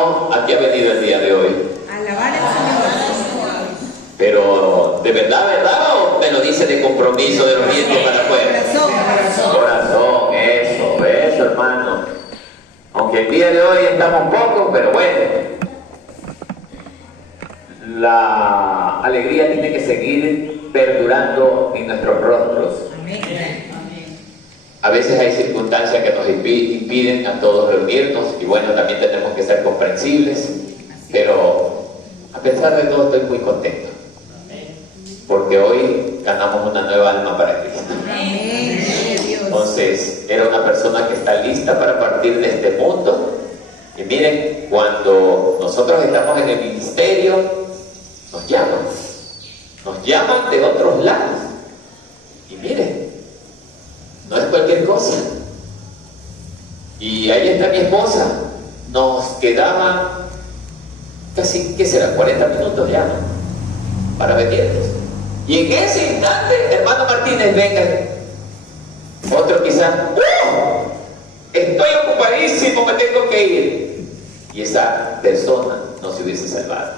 hermano a qué ha venido el día de hoy? Alabar al Señor. Pero, ¿de verdad, verdad? ¿O me lo dice de compromiso, de los dientes para afuera? Corazón, eso, hermano. Aunque el día de hoy estamos pocos, pero bueno. La alegría tiene que seguir perdurando en nuestros rostros. A veces hay circunstancias que nos impiden a todos reunirnos y bueno, también tenemos que ser comprensibles, pero a pesar de todo estoy muy contento porque hoy ganamos una nueva alma para Cristo. Entonces, era una persona que está lista para partir de este mundo y miren, cuando nosotros estamos en el ministerio nos llaman de otros lados y miren, no es cualquier cosa. Y ahí está mi esposa. Nos quedaban casi, ¿qué será? 40 minutos ya, ¿no? Para venirnos. Y en ese instante, hermano Martínez, venga. Otro quizás, estoy ocupadísimo, me tengo que ir. Y esa persona no se hubiese salvado.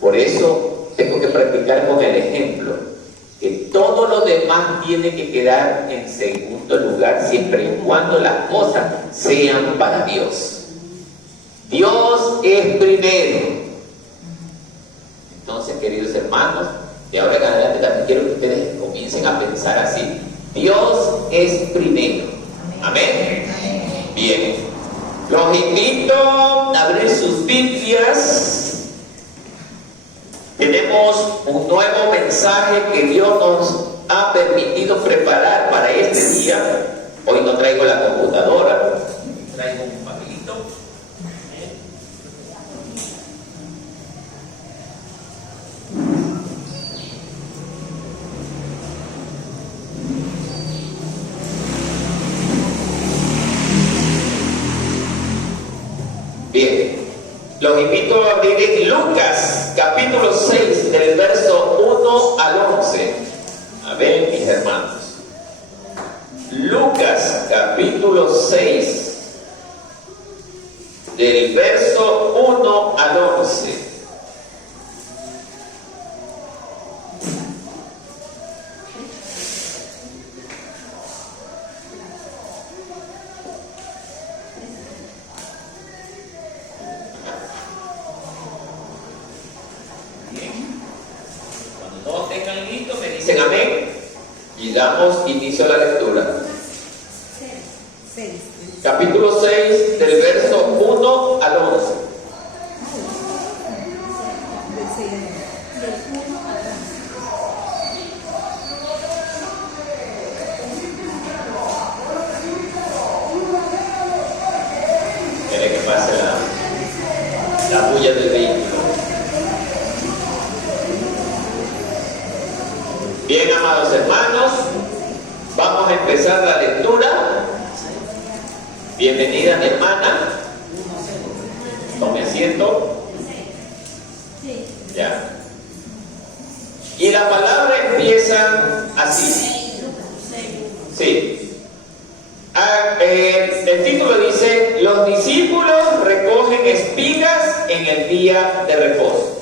Por eso tengo que practicar con el ejemplo. Que todo lo demás tiene que quedar en segundo lugar siempre y cuando las cosas sean para Dios. Dios es primero. Entonces, queridos hermanos, de ahora en adelante también quiero que ustedes comiencen a pensar así. Dios es primero. Amén. Bien. Los invito a abrir sus Biblias. Tenemos un nuevo mensaje que Dios nos ha permitido preparar para este día. Hoy no traigo la computadora, traigo un papelito. Bien, los invito a abrir en Lucas, capítulo 6, del verso 1 al 11. A ver, mis hermanos. Lucas, capítulo 6, del verso 1 al 11. Dicen amén y damos inicio a la lectura. Capítulo 6, del verso 1 al 11. Tiene que pase la bulla del vehículo. Bien, amados hermanos, vamos a empezar la lectura. Bienvenida, mi hermana. Tome asiento. Ya. Y la palabra empieza así. Sí. El título dice: los discípulos recogen espigas en el día de reposo.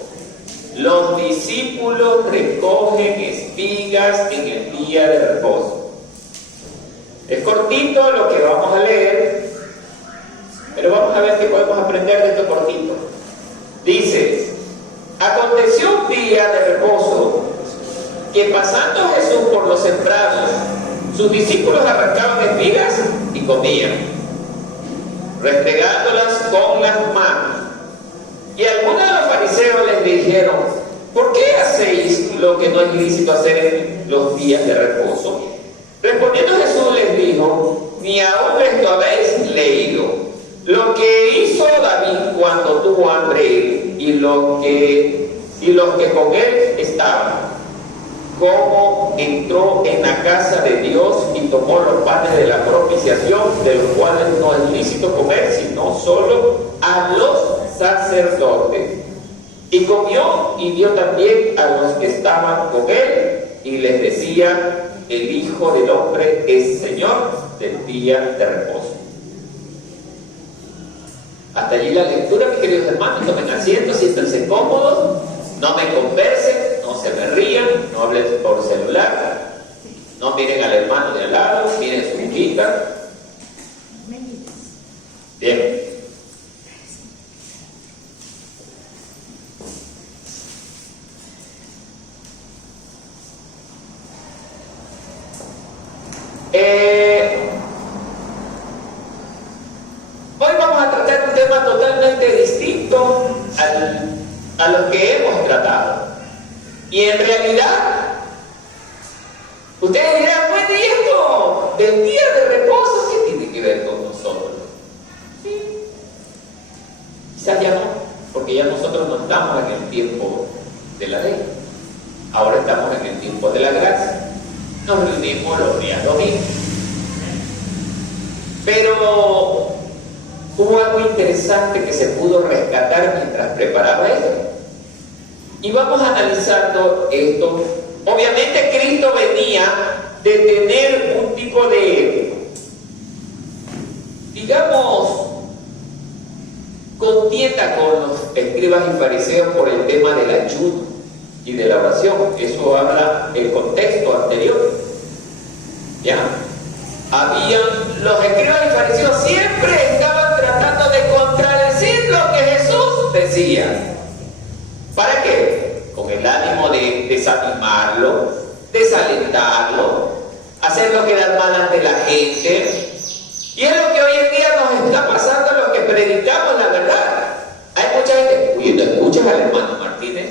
Los discípulos recogen espigas en el día de reposo. Es cortito lo que vamos a leer, pero vamos a ver qué podemos aprender de esto cortito. Dice: aconteció un día de reposo que pasando Jesús por los sembrados, sus discípulos arrancaban espigas y comían, restregándolas con las manos. Y algunos de los fariseos les dijeron: ¿por qué hacéis lo que no es lícito hacer en los días de reposo? Respondiendo Jesús les dijo: ni aún esto habéis leído. Lo que hizo David cuando tuvo hambre y los que con él estaban, cómo entró en la casa de Dios y tomó los panes de la propiciación, de los cuales no es lícito comer, sino solo a los sacerdotes. Y comió y dio también a los que estaban con él, y les decía: el Hijo del Hombre es Señor del día de reposo. Hasta allí la lectura, mis queridos hermanos. Tomen asiento, siéntense cómodos, no me conversen, no se me rían, no hablen por celular, no miren al hermano de al lado, miren su hijita. Bien. Hoy vamos a tratar un tema totalmente distinto a los que hemos tratado. Y en realidad, ustedes dirán, pues, ¿y esto del día de reposo qué tiene que ver con nosotros? Sí. Quizás ya no, porque ya nosotros no estamos en el tiempo de la ley. Ahora estamos en el tiempo de la gracia. Nos reunimos los días domingos. Pero hubo algo interesante que se pudo rescatar mientras preparaba esto. Y vamos analizando esto. Obviamente Cristo venía de tener un tipo de, digamos, contienda con los escribas y fariseos por el tema del ayuno y de la oración. Eso habla el contexto anterior. ¿Ya? Los escribas y fariseos siempre estaban tratando de contradecir lo que Jesús decía. ¿Para qué? Con el ánimo de desanimarlo, desalentarlo, hacerlo quedar mal ante la gente. Y es lo que hoy en día nos está pasando a los que predicamos la verdad. Hay mucha gente, oye, ¿tú escuchas al hermano Martínez?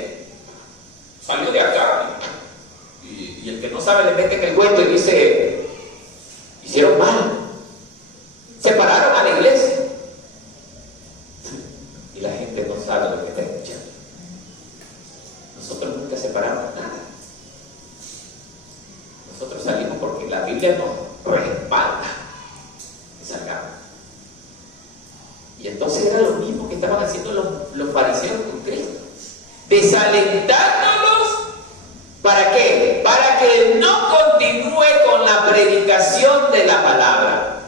Salió de acá. Y el que no sabe le mete en el cuento y dice, hicieron mal, separaron a la iglesia. Y la gente no sabe lo que está escuchando. Nosotros nunca separamos nada. Nosotros salimos porque la Biblia nos respalda que salgamos. Y entonces era lo mismo que estaban haciendo los fariseos con Cristo, desalentándolos. ¿Para qué? Para que no continúe con la predicación de la palabra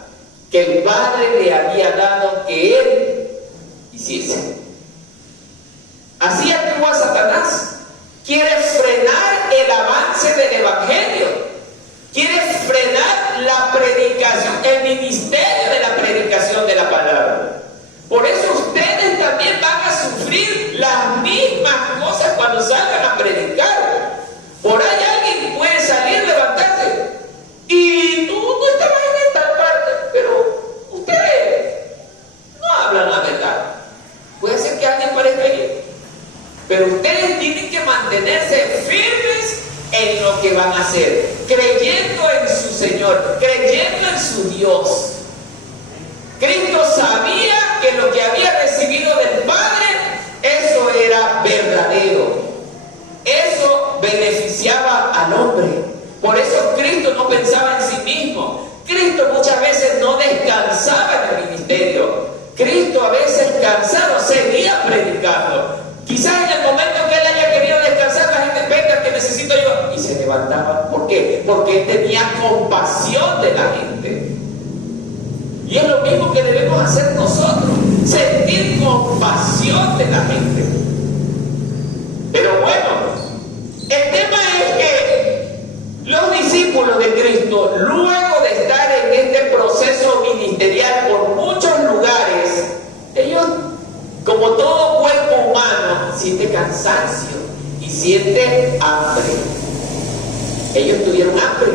que el Padre le había dado que él hiciese. Así actúa Satanás. Quiere frenar el avance del Evangelio. Quiere frenar la predicación, el ministerio de la predicación de la palabra. Por eso ustedes también van a sufrir las mismas cosas cuando salgan a predicar. Por ahí alguien puede salir, levantarse, y tú no estabas en esta parte, pero ustedes no hablan la verdad. Puede ser que alguien parezca allí, pero ustedes tienen que mantenerse firmes en lo que van a hacer, creyendo en su Señor, creyendo en su Dios. Cristo sabía que lo que había recibido del Padre, eso era verdadero. Eso beneficiaba al hombre. Por eso Cristo no pensaba en sí mismo. Cristo muchas veces no descansaba en el ministerio. Cristo a veces cansado seguía predicando. Quizás en el momento que él haya querido descansar, la gente, venga, que necesito yo. Y se levantaba. ¿Por qué? Porque él tenía compasión de la gente. Y es lo mismo que debemos hacer nosotros. Sentir compasión de la gente. Pero bueno, el tema es que los discípulos de Cristo, luego de estar en este proceso ministerial por muchos lugares, ellos, como todo cuerpo humano, siente cansancio y siente hambre. Ellos tuvieron hambre,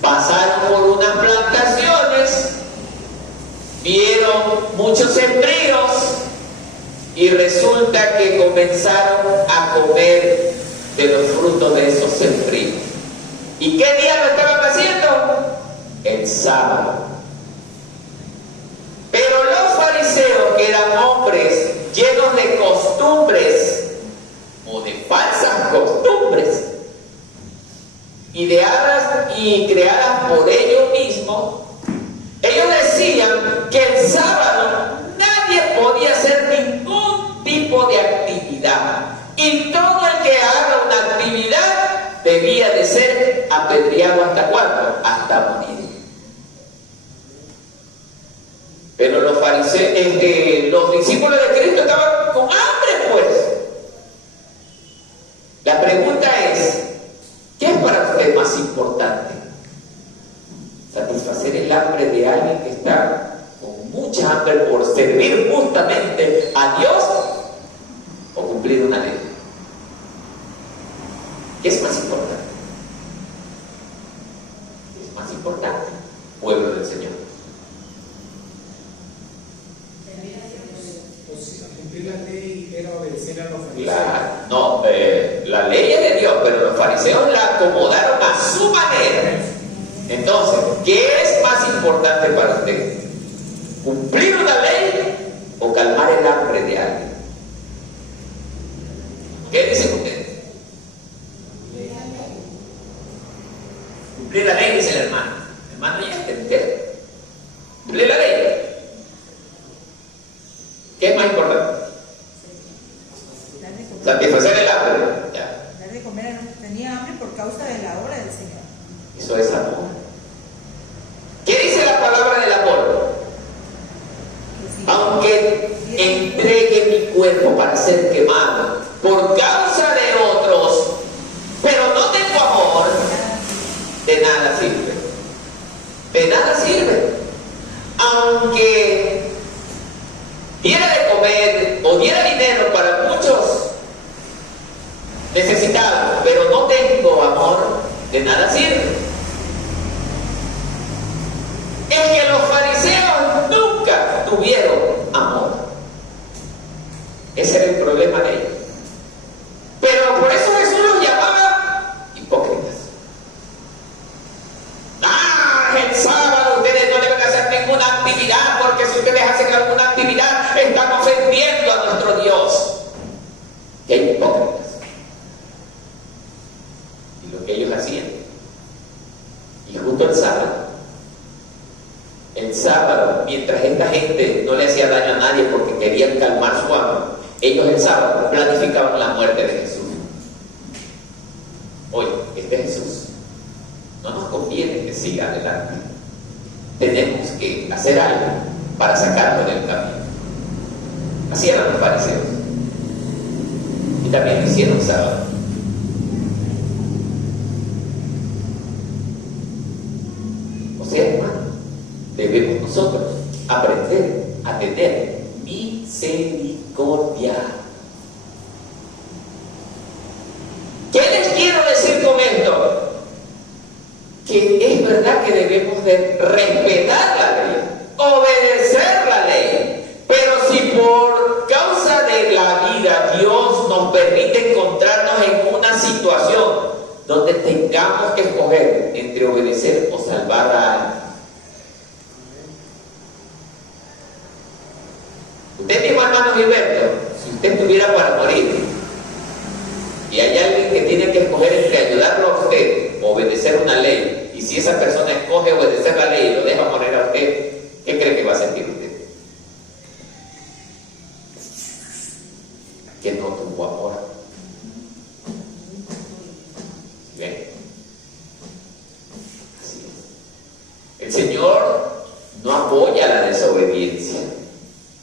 pasaron por unas plantaciones, vieron muchos sembríos y resulta que comenzaron a comer de los frutos de esos sembríos. ¿Y qué día lo estaban haciendo? El sábado. Pero los fariseos, que eran hombres llenos de costumbres o de falsas costumbres, ideadas y creadas por ellos mismos, ellos decían que el sábado nadie podía hacer ningún tipo de actividad, y todo el que haga una actividad debía de ser apedreado. ¿Hasta cuándo? Hasta morir. Pero los fariseos, cumplir la ley era obedecer a los fariseos. No, la ley es de Dios, pero los fariseos la acomodaron a su manera. Entonces, ¿qué es más importante para usted? ¿Cumplir una ley o calmar el hambre de alguien? ¿Qué dicen ustedes? Cumplir la ley, dice el hermano. Hermano, ya está entero. Cumplir la ley. ¿Qué es más importante? Satisfacer el hambre. Ya. Dar de comer a los que tenían hambre por causa de la obra del Señor. Eso es amor. ¿Qué dice la palabra del amor? Aunque entregue mi cuerpo para ser quemado por causa de otros, pero no tengo amor, de nada sirve. De nada sirve. Aunque diera de comer o diera dinero para muchos necesitados, pero no tengo amor, de nada sirve. Es que los fariseos nunca tuvieron amor. Ese era el problema de ellos. Pero por eso Jesús los llamaba hipócritas. El sábado ustedes no deben hacer ninguna actividad, porque si ustedes hacen alguna actividad están ofendiendo a nuestro Dios. ¡Qué hipócritas! Y lo que ellos hacían. Y justo el sábado, mientras esta gente no le hacía daño a nadie porque querían calmar su hambre, ellos el sábado planificaban la muerte de Jesús. Oye, este Jesús no nos conviene que siga adelante. Tenemos que hacer algo para sacarlo del camino. Así eran los fariseos. Y también lo hicieron sábado. O sea, hermano, debemos nosotros aprender a tener misericordia. ¿Qué les quiero decir con esto? Que es verdad que debemos de respetar la ley, obedecer la ley, pero si por causa de la vida Dios nos permite encontrarnos en una situación donde tengamos que escoger entre obedecer o salvar a alguien. Usted mismo, hermano Gilberto, si usted estuviera para morir y hay alguien que tiene que escoger entre ayudarlo a usted o obedecer una ley, y si esa persona escoge obedecer la ley y lo deja morir a usted, ¿qué cree que va a sentir usted? Que no tuvo amor. ¿Ven? Así es. El Señor no apoya la desobediencia,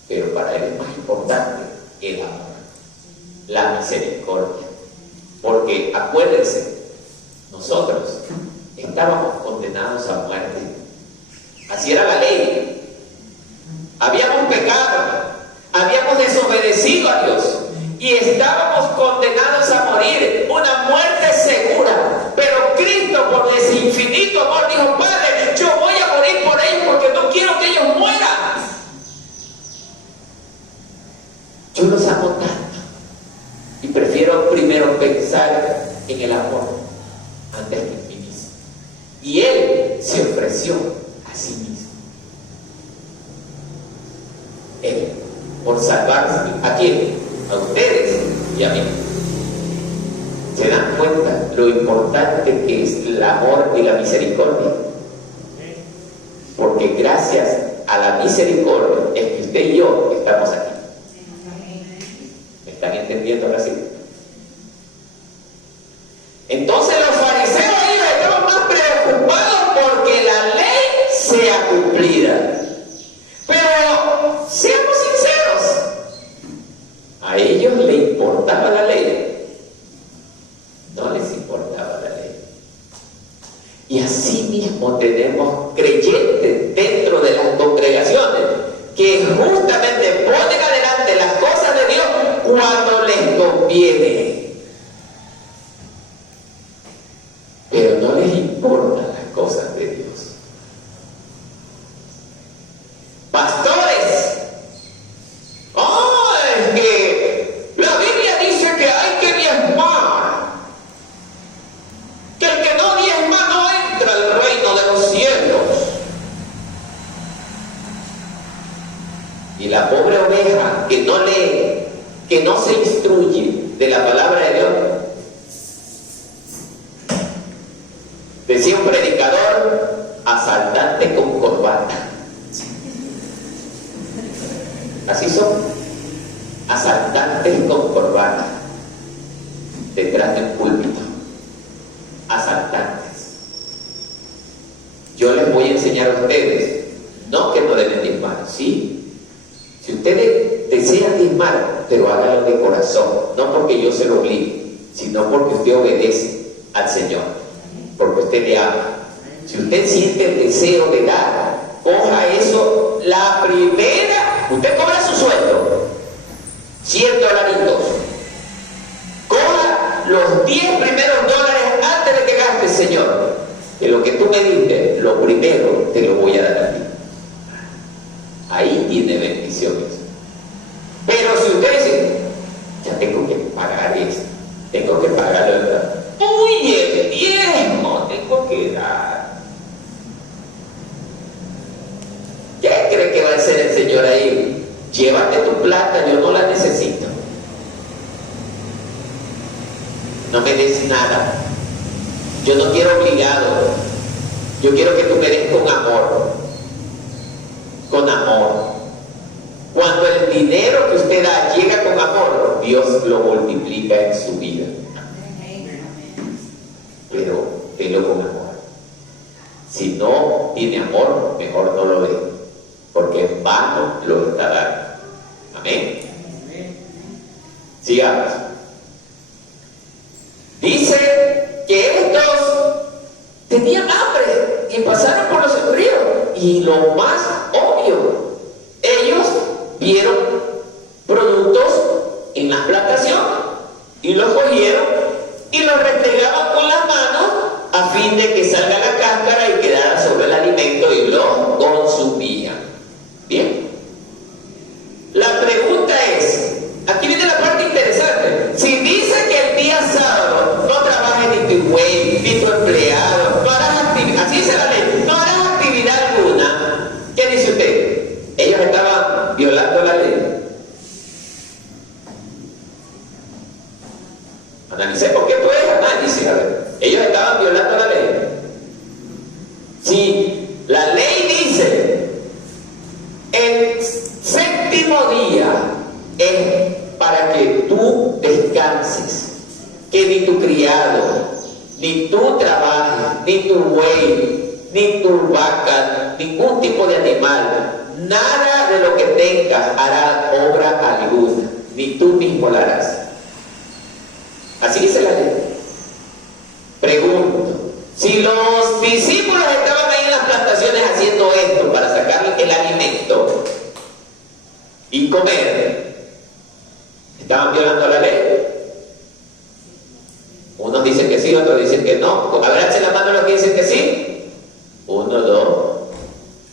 pero para Él es más importante el amor, la misericordia. Porque acuérdense, nosotros estábamos condenados a muerte. Así era la ley. Habíamos pecado, habíamos desobedecido a Dios y estábamos condenados a morir, una muerte segura. Pero Cristo, por ese infinito amor, dijo: Padre, yo voy a morir por ellos porque no quiero que ellos mueran. Yo los amo tanto y prefiero primero pensar en el amor antes que en mí mismo. Y Él se ofreció a sí mismo. Él, por salvarse. ¿A quién? A ustedes y a mí. ¿Se dan cuenta lo importante que es el amor y la misericordia? Porque gracias a la misericordia es que usted y yo estamos aquí. ¿Me están entendiendo ahora sí? Entonces los fariseos estaban más preocupados porque la ley sea cumplida. Pero seamos sinceros, a ellos les importaba la ley, no les importaba la ley. Y así mismo tenemos creyentes dentro de las congregaciones que justamente ponen adelante las cosas de Dios cuando les conviene, pero no les importan las cosas de Dios. Pastores, es que que no se instruye de la palabra de Dios. Decía un predicador, asaltante con corbata. Así son, asaltantes con corbata, detrás de un púlpito, asaltantes. Yo les voy a enseñar a ustedes, no que no deben diezmar, sí. Si ustedes desean diezmar, pero háganlo de corazón, no porque yo se lo obligue, sino porque usted obedece al Señor, porque usted le ama. Si usted siente el deseo de dar, coja eso la primera. Usted cobra su sueldo, $100. Coja los 10 primeros dólares antes de que gastes, Señor. Que lo que tú me diste, lo primero te lo voy a dar a ti. Ahí tiene bendiciones. Pero si usted dice, ya tengo que pagar eso, tengo que pagar la verdad. Uy, el diezmo tengo que dar. ¿Qué cree que va a hacer el Señor ahí? Llévate tu plata, yo no la necesito. No me des nada. Yo no quiero obligado. Yo quiero que tú me des con amor. Con amor. Cuando el dinero que usted da llega con amor, Dios lo multiplica en su vida. Pero délo con amor. Si no tiene amor, mejor no lo dé, porque en vano lo está dando. Amén. Sigamos. Dice que estos tenían hambre y pasaron por los ríos. Y lo más obvio, ellos vieron productos en la plantación y los cogieron y los restregaban con las manos a fin de que salga la cáscara y quedara sobre el alimento y lo consumían. Bien. La pregunta es, aquí viene la parte interesante. Si dice que el día sábado no trabajes ni tu güey, ni tu empleado, no harás actividad, así dice la ley, no harás actividad alguna, ¿qué dice usted? Ellos estaban violando la ley. Analicemos qué puede análisis, a ver. Ellos estaban violando la ley. Si la ley dice el séptimo día es para que tú descanses, que ni tu criado, ni tú trabajes, ni tu buey, ni tu vaca, ningún tipo de animal, nada de lo que tengas hará obra alguna, ni tú mismo la harás. Así dice la ley. Pregunto, si los discípulos estaban ahí en las plantaciones haciendo esto para sacar el alimento y comer, ¿estaban violando la ley? Unos dicen que sí, otros dicen que no. A ver, alcen la mano los que dicen que sí. 1, 2,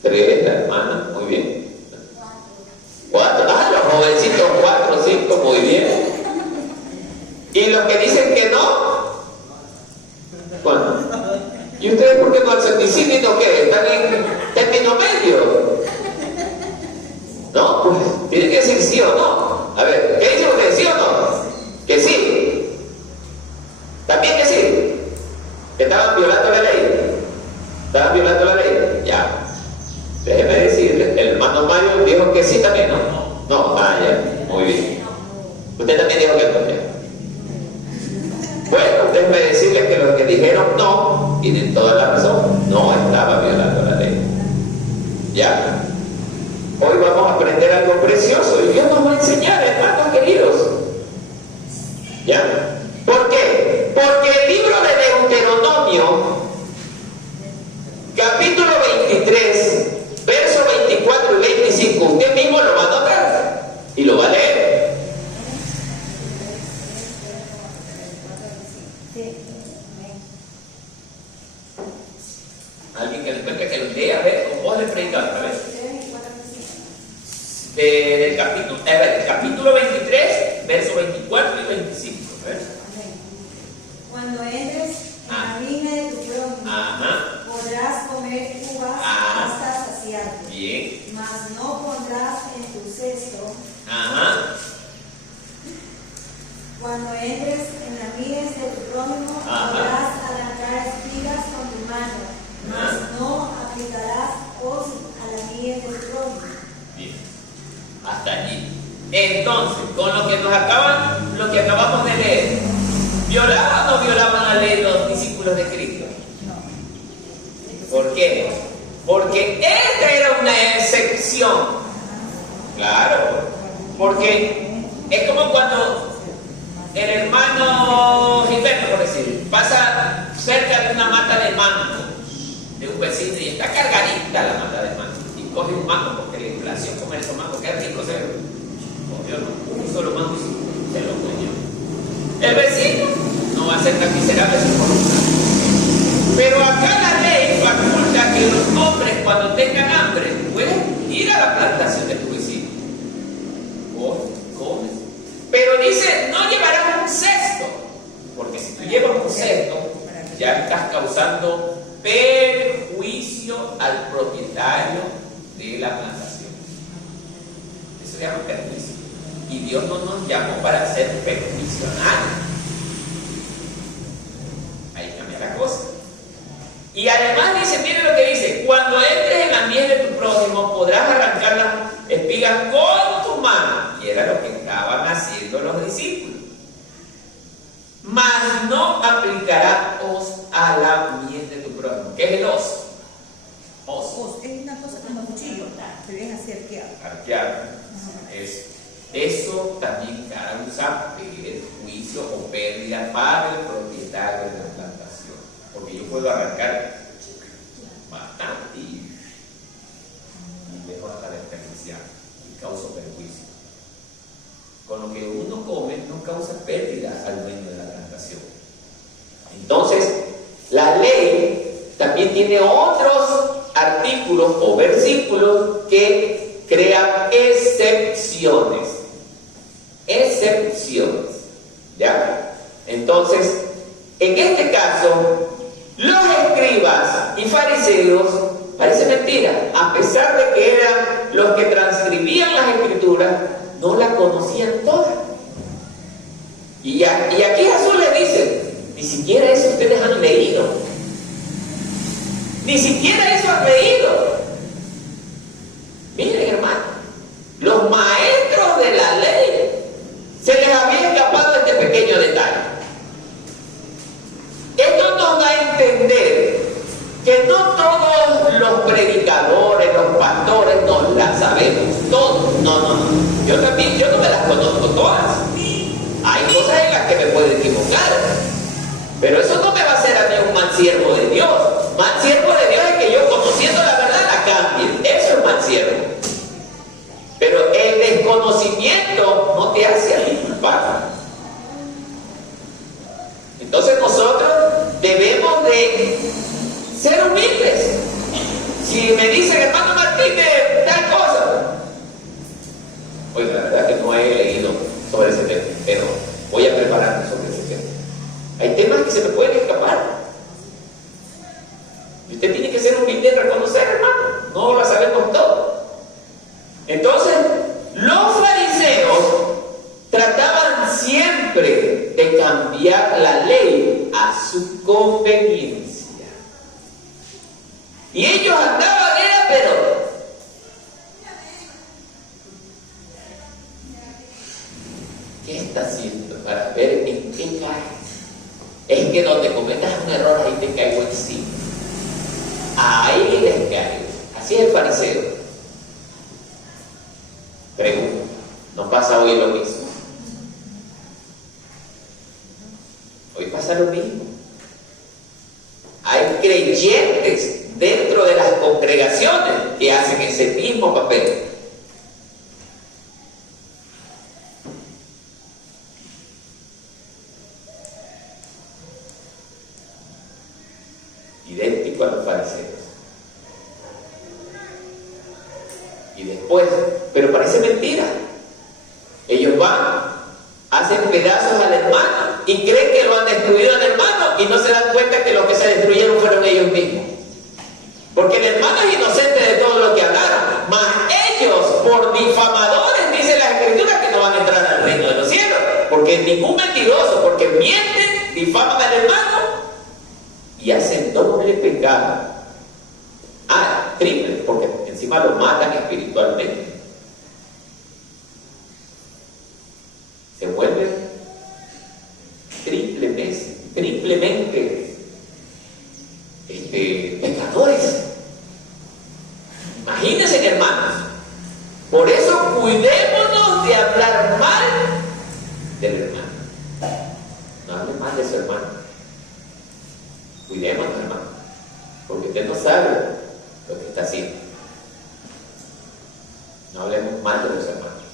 3, la hermana, muy bien. 4, los jovencitos, 4, 5, muy bien. ¿Y los que dicen que no? Bueno, ¿y ustedes por qué no alzan ni sí ni no qué? ¿Están en término medio? No, pues tienen que decir sí o no. A ver, ¿qué dicen ustedes? ¿Sí o no? Que sí. ¿También que sí? ¿Que estaban violando la ley? ¿Estaban violando la ley? Ya. Déjeme decirle, el hermano Mario dijo que sí también, ¿no? No, ya, muy bien. Usted también dijo que no. Bueno, déjenme decirles que los que dijeron no, tienen toda la razón, no estaba violando la ley. Ya. Hoy vamos a aprender algo precioso y Dios nos va a enseñar, hermanos queridos. ¿Ya? ¿Por qué? Porque el libro de Deuteronomio, capítulo 23, versos 24 y 25, usted mismo lo va a notar y lo va a leer. Alguien que después que lo lea, a ver, con voz de predicador, a ver. Del capítulo entres en la mies de tu prójimo, podrás arrancar espigas con tu mano, mas no aplicarás hoz a la mies de tu prójimo. Bien, hasta allí. Entonces, con lo que acabamos de leer, ¿violaban o no violaban la ley los discípulos de Cristo? ¿Por qué? Porque esta era una excepción. Claro, porque es como cuando el hermano Gilberto, por decir, pasa cerca de una mata de mango de un vecino y está cargadita la mata de mango y coge un mango porque la inflación come esos mangos, qué rico se ve. Cogió un solo mango y se lo comió. El vecino no va a ser tan miserable sin voluntad. Pero acá la ley faculta que los hombres cuando tengan hambre pueden ir a la plantación de tu vecino. Comes. Pero dice, no llevarás un cesto. Porque si tú llevas un cesto, ya estás causando perjuicio al propietario de la plantación. Eso se llama perjuicio. Y Dios no nos llamó para ser perjuicionarios. Ahí cambia la cosa. Y además dice, miren lo que dice, cuando entres en la mies de tu prójimo podrás arrancar las espigas con tu mano. Y era lo que estaban haciendo los discípulos. Mas no aplicará hoz a la mies de tu prójimo. ¿Qué es el hoz? Hoz. Es una cosa como cuchillo, pero es así arqueado. Arqueado. Eso también causa perjuicio o pérdida para el propietario de la plantación. Porque yo puedo arrancar bastante y dejo hasta desperdiciar y causo perjuicio. Con lo que uno come no causa pérdida al dueño de la plantación. Entonces, la ley también tiene otros artículos o versículos que crean excepciones. Excepciones. ¿Ya? Entonces, en este caso, los escribas y fariseos, parece mentira, a pesar de que eran los que transcribían las escrituras, no las conocían todas. Y aquí Jesús les dice, ni siquiera eso ustedes han leído. Ni siquiera eso han leído. Miren, hermano, los maestros de la ley se les había escapado este pequeño detalle. Esto nos da a entender que no todos los predicadores, los pastores, nos las sabemos. Todos. No. Yo no me las conozco todas. Hay cosas en las que me puedo equivocar. Pero eso no me va a hacer a mí un mal siervo de Dios. Mal siervo de Dios es que yo, conociendo la verdad, la cambie. Eso es mal siervo. Pero el desconocimiento no te hace a ti culpable. Entonces nosotros debemos de ser humildes. Si me dicen, hermano Martínez, tal cosa, oye, la verdad que no he leído sobre ese tema, pero voy a prepararme sobre ese tema. Hay temas que se me pueden escapar. Y usted tiene que ser humilde y reconocer, hermano. No lo sabemos todo. Entonces, los fariseos trataban siempre de cambiar la ley a su conveniencia. Y ellos andaban, pero ¿qué está haciendo para ver en qué cae? Es que donde cometas un error, ahí te caigo encima. Ahí les caigo. Así es el fariseo. Pregunto, ¿no pasa hoy lo mismo? Hoy pasa lo mismo. Hay creyentes dentro de las congregaciones que hacen ese mismo papel. Idéntico a los fariseos. Y después, pero parece mentira. Ellos van, hacen pedazos al hermano y creen que lo han destruido al hermano y no se dan cuenta que los que se destruyeron fueron ellos mismos. Porque el hermano es inocente de todo lo que hablaron, mas ellos, por difamadores, dice la Escritura, que no van a entrar al reino de los cielos. porque ningún mentiroso, porque mienten, difaman al hermano y hacen doble pecado. Triple, porque encima lo matan espiritualmente. Se vuelven triplemente pecadores. Imagínense, hermanos. Por eso cuidémonos de hablar mal del hermano. No hable mal de su hermano. Cuidémonos, hermano, porque usted no sabe lo que está haciendo. No hablemos mal de los hermanos.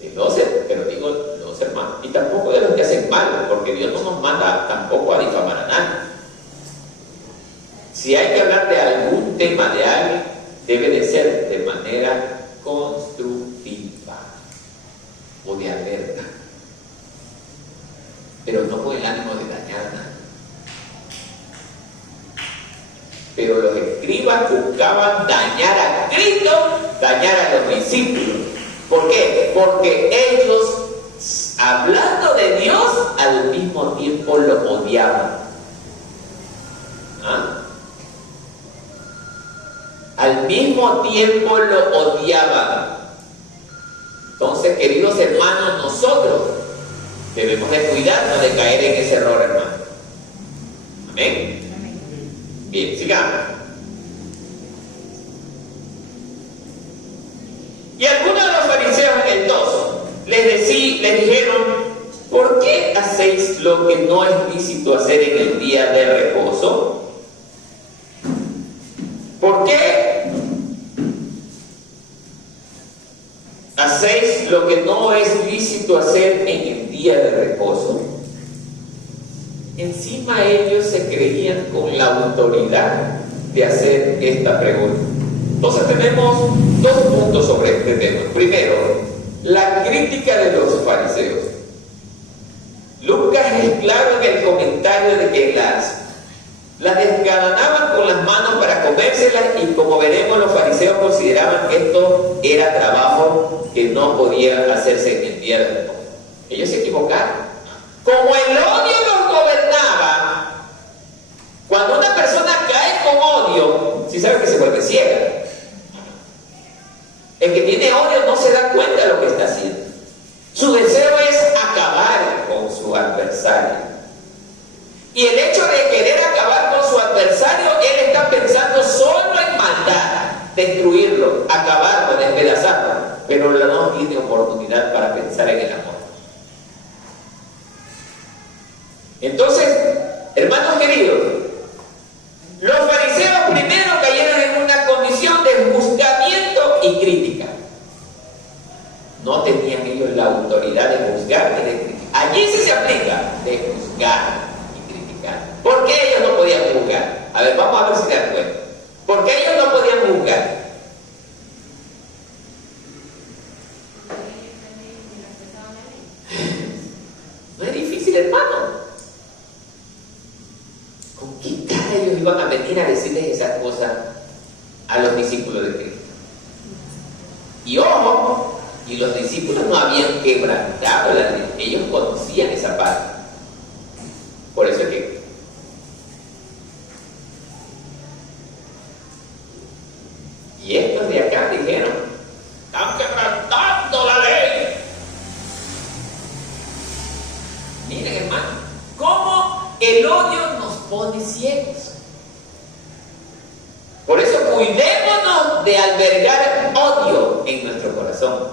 Pero digo los hermanos. Y tampoco de los que hacen mal, porque Dios no nos manda tampoco a difamar a nadie. Si hay que hablar de algún tema de alguien, debe de ser de manera constructiva o de alerta, pero no con el ánimo de dañar a nadie. Pero los escribas buscaban dañar a Cristo, dañar a los discípulos. ¿Por qué? Porque ellos, hablando de Dios, al mismo tiempo lo odiaban. Al mismo tiempo lo odiaban. Entonces, queridos hermanos, nosotros debemos de cuidarnos de caer en ese error, hermano. Amén. Bien, sigamos. Y algunos de los fariseos en el 2 les dijeron: ¿por qué hacéis lo que no es lícito hacer en el día de reposo? ¿Por qué hacéis lo que no es lícito hacer en el día de reposo? Encima ellos se creían con la autoridad de hacer esta pregunta. Entonces tenemos dos puntos sobre este tema. Primero, la crítica de los fariseos. Lucas es claro en el comentario de que las desgadanaban con las manos para comérselas, y como veremos, los fariseos consideraban que esto era trabajo que no podía hacerse en el día de reposo. Ellos se equivocaron. Como el odio los gobernaba, cuando una persona cae con odio, sí sabe que se vuelve ciega. El que tiene odio no se da cuenta de lo que está haciendo. Su deseo es acabar con su adversario. Y el hecho de querer acabar con su adversario, él está pensando solo en maldad, destruirlo, acabarlo, despedazarlo, pero no tiene oportunidad para pensar en el amor. Entonces, hermanos queridos, los fariseos primero cayeron en una condición de juzgamiento y crítica. No tenían ellos la autoridad de juzgar ni de criticar. Allí sí se aplica de juzgar y criticar. ¿Por qué ellos no podían juzgar? A ver, vamos a ver si se dan cuenta. ¿Por qué ellos no podían juzgar? No es difícil, hermano. ¿Con qué cara ellos iban a venir a decirles esas cosas a los discípulos de Cristo? Y ojo, y los discípulos no habían quebrantado la ley, ellos conocían esa parte. Por eso es que y estos de acá dijeron: están quebrantando la ley. Miren, hermano, cómo el odio nos pone ciegos. Por eso cuidémonos de albergar odio en nuestro corazón,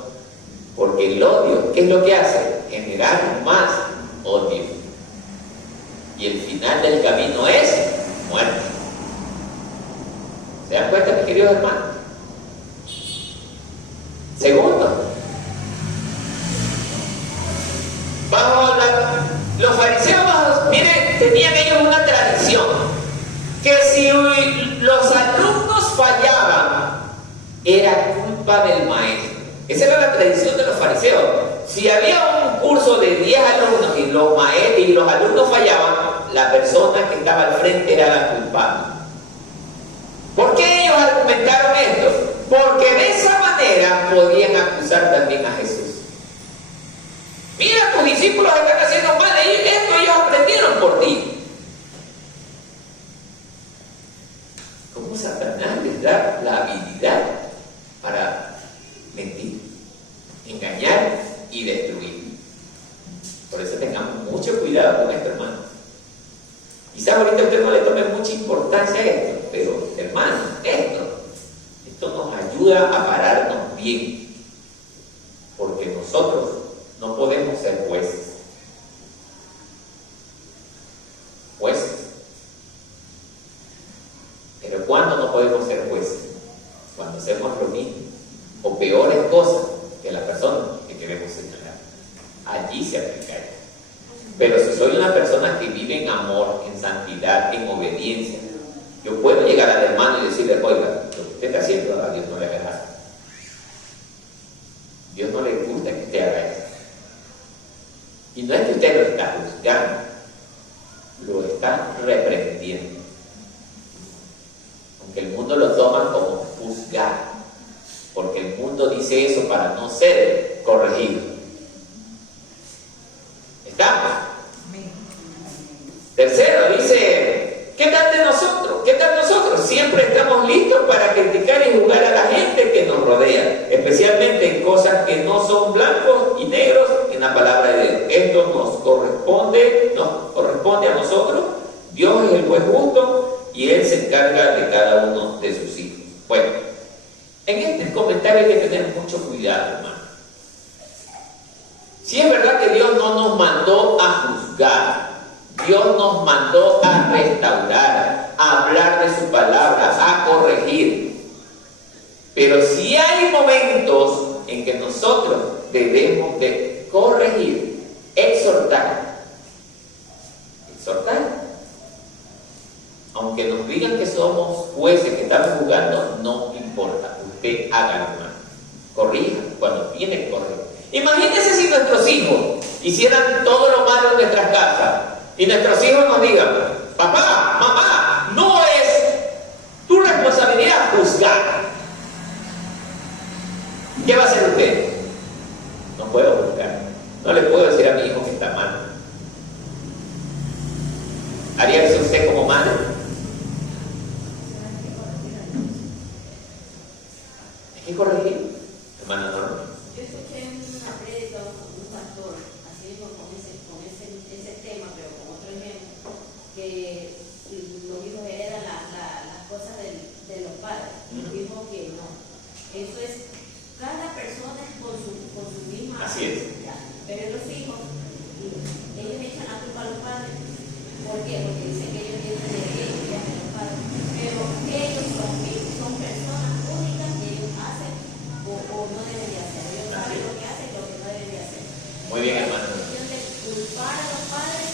porque el odio, ¿qué es lo que hace? Generar más odio, y el final del camino es muerte. ¿Se dan cuenta, mis queridos hermanos? Segundo, vamos a hablar. Los fariseos, miren, tenían ellos una tradición, que si los alumnos fallaban, era culpa del maestro. Esa era la tradición de los fariseos. Si había un curso de 10 alumnos y los alumnos fallaban, la persona que estaba al frente era la culpable. ¿Por qué ellos argumentaron esto? Porque de esa manera podían acusar también a Jesús. Miren discípulos están haciendo mal, ellos aprendieron por ti. ¿Cómo Satanás les da la habilidad para mentir, engañar y destruir? Por eso tengamos mucho cuidado con esto, hermano. Quizás ahorita usted no le tome mucha importancia a esto, pero hermano, esto nos ayuda a pararnos bien, porque nosotros no podemos ser jueces. Pero ¿cuándo no podemos ser jueces? Cuando hacemos lo mismo o peores cosas que la persona que queremos señalar. Allí se aplica esto. Pero si soy una persona que vive en amor, en santidad, en obediencia, yo puedo llegar al hermano y decirle: oiga, lo que usted está haciendo a Dios no le agrada. Dios no le gusta que usted haga eso. Y no es que usted lo está juzgando, lo está reprendiendo. Aunque el mundo lo toma como juzgar, porque el mundo dice eso para no ser corregido. ¿Estamos? Tercero, dice: ¿qué tal de nosotros? ¿Qué tal nosotros? Siempre estamos listos para criticar y juzgar a la gente que nos rodea, especialmente en cosas que no son blancos y negros en la palabra de Dios. Esto nos corresponde a nosotros. Dios es el juez justo y Él se encarga de cada uno de sus hijos. Bueno, en este comentario hay que tener mucho cuidado, hermano. Si es verdad que Dios no nos mandó a juzgar, Dios nos mandó a restaurar, a hablar de su palabra, a corregir. Pero si hay momentos en que nosotros debemos de corregir, exhortar. Aunque nos digan que somos jueces, que estamos juzgando, no importa. Usted hágalo, hermano. Corrija cuando tiene que corregir. Imagínense si nuestros hijos hicieran todo lo malo en nuestras casas y nuestros hijos nos digan: papá, mamá, no es tu responsabilidad juzgar. ¿Qué va a hacer usted? No puedo juzgar. No le puedo decir a mi hijo que está mal. ¿Haría eso usted como madre? Hay que corregir, hermana Norma. Yo escuché una prédica de un pastor, así con ese tema, pero con otro ejemplo, que los hijos heredan las cosas de los padres. Dijo que no. Eso es, cada persona es con su misma. Así es. Pero los hijos, ellos echan la culpa a los padres. ¿Por qué? Porque dicen que ellos tienen derecho a los padres. Pero ellos son personas únicas que ellos hacen o no deben de hacer. Ellos saben lo que hacen y lo que no deben de hacer. Muy bien, hermano. La cuestión de culpar a los padres,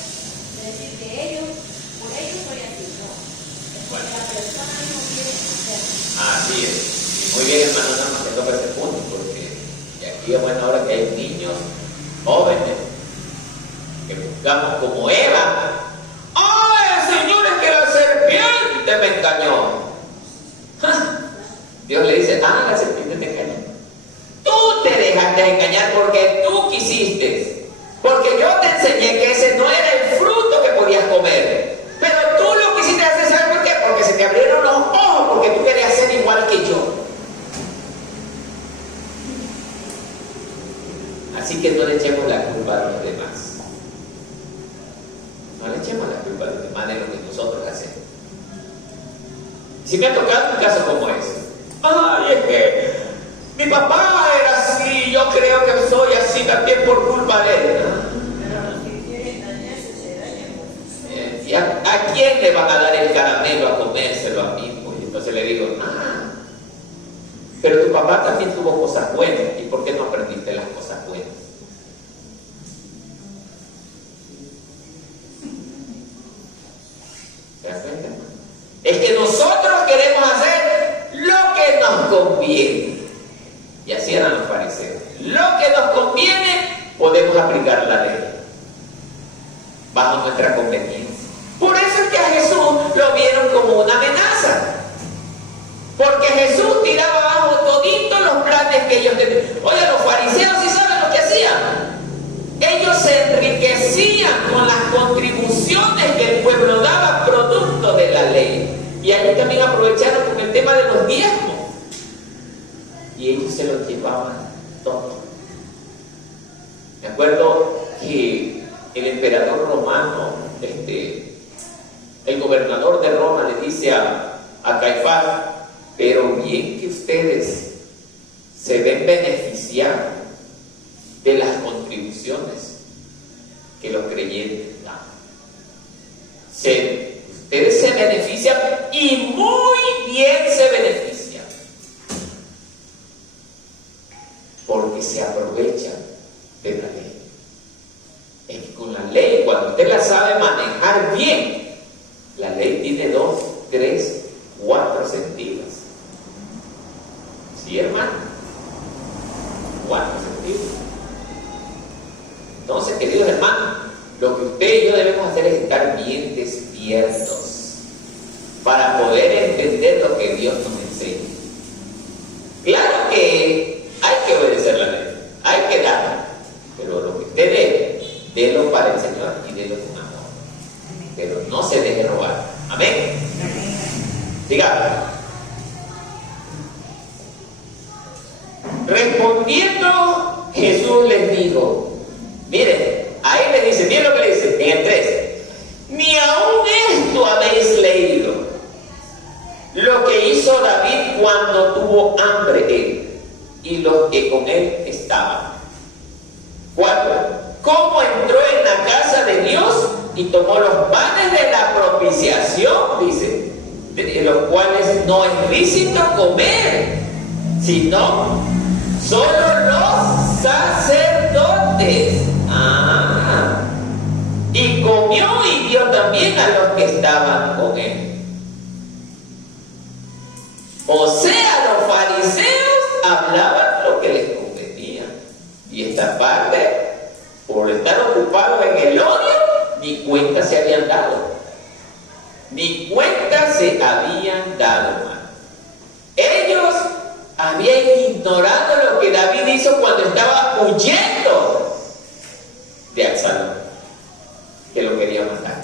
de decir que ellos, por ellos soy así, no. Es porque la persona mismo quiere hacerlo. Así es. Muy bien, hermano, nada más que toca ese punto, porque aquí es buena hora que hay niños, jóvenes, que buscamos como Eva. ¡Ay, Señor, es que la serpiente me engañó! Dios le dice: la serpiente te engañó. Tú te dejaste engañar porque tú quisiste. Porque yo te enseñé que ese no era el fruto que podías comer. Pero tú lo quisiste hacer, ¿sabes por qué? Porque se te abrieron los ojos, porque tú querías ser igual que yo. Así que no le echemos la culpa a los demás. No le echemos la culpa a los demás de lo que nosotros hacemos. Si me ha tocado un caso como ese: ay, es que mi papá era así, yo creo que soy así también por culpa de él. ¿Y a quién le van a dar el caramelo a comérselo a mí? Y entonces le digo: pero tu papá también tuvo cosas buenas, ¿y por qué no aprendiste las cosas buenas? ¿Se das cuenta? Es que nosotros queremos hacer lo que nos conviene. Y así eran los fariseos. Lo que nos conviene, podemos aplicar la ley bajo nuestra conveniencia. Por eso es que a Jesús lo vieron como una amenaza. Porque Jesús tiraba abajo toditos los planes que ellos tenían. Oye, los fariseos sí saben lo que hacían. Ellos se ahí también aprovecharon con el tema de los diezmos. Y ellos se los llevaban todo. Me acuerdo que el emperador romano, el gobernador de Roma le dice a Caifás: pero bien que ustedes se ven beneficiados de las contribuciones que los creyentes dan. Ustedes se benefician y muy bien se benefician, porque se aprovechan de la ley. Es que con la ley, cuando usted la sabe manejar bien, la ley tiene 2, 3, 4 sentidos. ¿Sí, hermano? 4 sentidos. Entonces, queridos hermanos, lo que usted y yo debemos hacer es estar bien despiertos para poder entender lo que Dios nos enseña. Claro que hay que obedecer la ley, hay que dar, pero lo que usted dé, délo para el Señor y délo con amor. Pero no se deje robar. Amén. Diga. Respondiendo, Jesús les dijo, miren, ahí le dice, miren lo que le dice en el 3, ni aún esto habéis leído, lo que hizo David cuando tuvo hambre él y los que con él estaban. 4, cómo entró en la casa de Dios y tomó los panes de la propiciación, dice, de los cuales no es lícito comer, sino solo los sacerdotes. Y comió y dio también a los que estaban con él. O sea, los fariseos hablaban lo que les convenía. Y esta parte, por estar ocupados en el odio, ni cuenta se habían dado. Ni cuenta se habían dado, hermano. Ellos habían ignorado lo que David hizo cuando estaba huyendo de Absalón, que lo quería matar.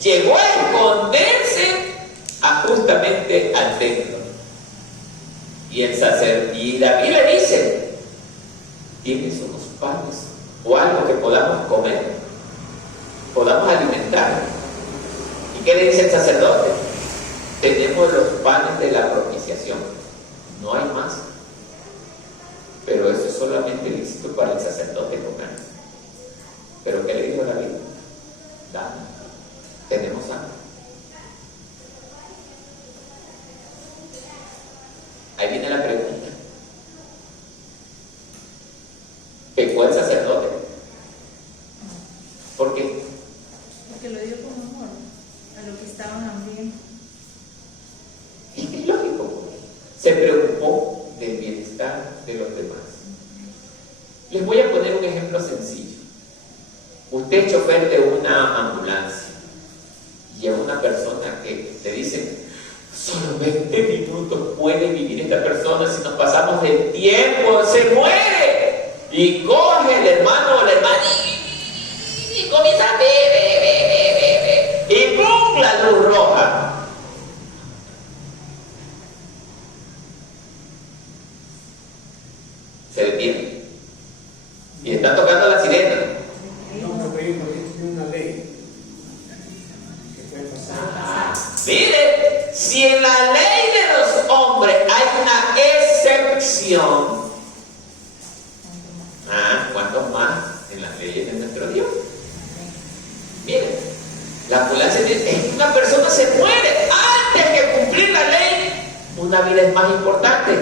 Llegó a esconderse justamente al templo. Y David le dice, ¿tienes unos panes o algo que podamos comer? Podamos alimentar. ¿Y qué le dice el sacerdote? Tenemos los panes de la propiciación. No hay más. Pero eso es solamente lícito para el sacerdote comer. ¿Pero qué le dijo David? Dame. Tenemos hambre. Ahí viene la pregunta. ¿Pecó el sacerdote? ¿Por qué? Porque lo dio con amor a los que estaban hambrientos. Es lógico. Se preocupó del bienestar de los demás. Les voy a poner un ejemplo sencillo. Usted es chofer de una ambulancia y a una persona que te dice, solo 20 minutos puede vivir esta persona, si nos pasamos del tiempo se muere. Y coge el hermano o la hermana y comienza a beber. Y ¡pum! La luz roja. Se detiene. Y está tocando la sirena. No, porque hay una ley que puede pasar. Mire, si en la ley de los hombres hay una excepción, ¿cuánto más en las leyes de nuestro Dios? Mire, la ambulancia dice, una persona se muere antes que cumplir la ley, una vida es más importante.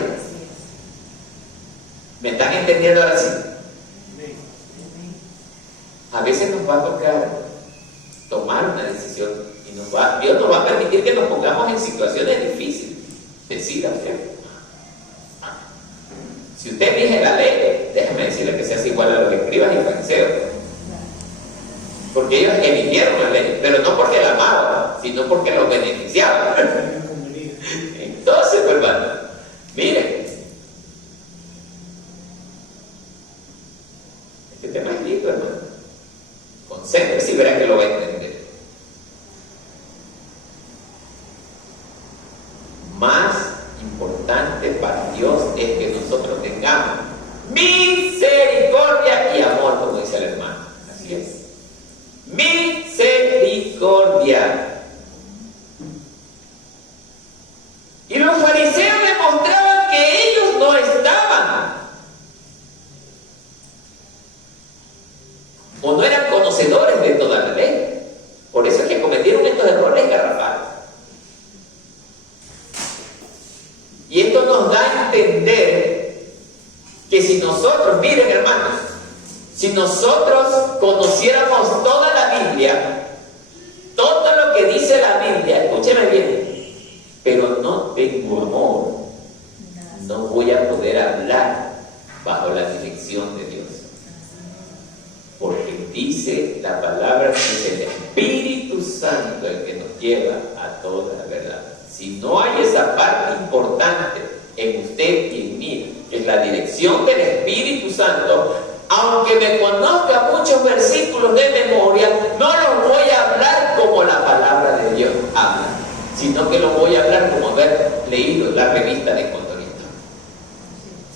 ¿Me están entendiendo ahora sí? A veces nos va a tocar tomar una decisión y Dios nos va a permitir que nos pongamos en situaciones difíciles. Decida usted. Si usted elige la ley, déjeme decirle que se hace igual a los escribas y fariseos. Porque ellos eligieron la ley, pero no porque la amaban, sino porque los beneficiaban. Entonces, pues, hermano, miren, este tema es lindo, hermano. Concéntrese y verá que lo va a entender. o no eran conocedores de toda la ley. Por eso es que cometieron estos errores garrafales. Y esto nos da a entender que si nosotros, miren hermanos, si nosotros conociéramos toda la Biblia, todo lo que dice la Biblia, escúcheme bien, pero no tengo amor, no voy a poder hablar bajo la dirección de Dios. Porque dice la palabra que es el Espíritu Santo el que nos lleva a toda la verdad. Si no hay esa parte importante en usted y en mí, que es la dirección del Espíritu Santo, aunque me conozca muchos versículos de memoria, no los voy a hablar como la palabra de Dios habla, sino que los voy a hablar como haber leído la revista de Condorito.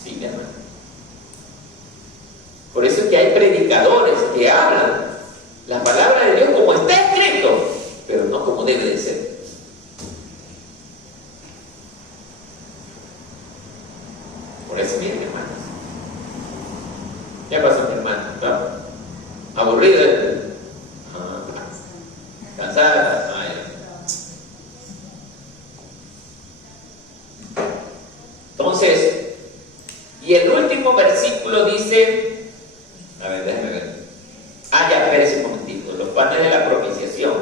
Sí, mi hermano. Por eso es que hay predicadores que hablan la palabra de Dios como está escrito, pero no como debe de ser. Por eso, miren, hermanos. ¿Qué pasó, mi hermano? ¿No? ¿Aburrido? ¿Cansada? Entonces, y el último versículo dice, a ver, déjame ver. Ya, espérese un momentito. Los panes de la propiciación.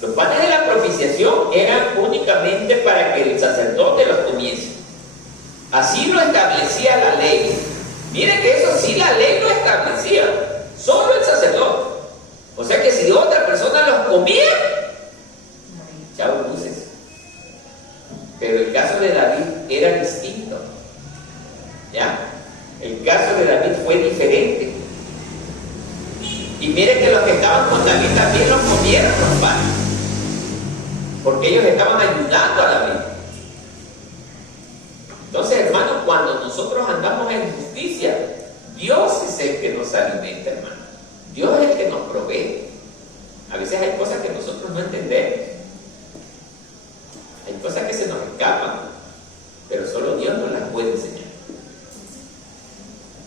Los panes de la propiciación eran únicamente para que el sacerdote los comiese. Así lo establecía la ley. Mire que eso sí la ley lo establecía, solo el sacerdote. O sea que si otra persona los comía, chao luces. Pero el caso de David era distinto. ¿Ya? El caso de David fue diferente. Y mire que los que estaban con David también los comieron los panes, porque ellos estaban ayudando a David. Entonces, hermanos, cuando nosotros andamos en justicia, Dios es el que nos alimenta, hermano. Dios es el que nos provee. A veces hay cosas que nosotros no entendemos. Hay cosas que se nos escapan, pero solo Dios nos las puede enseñar.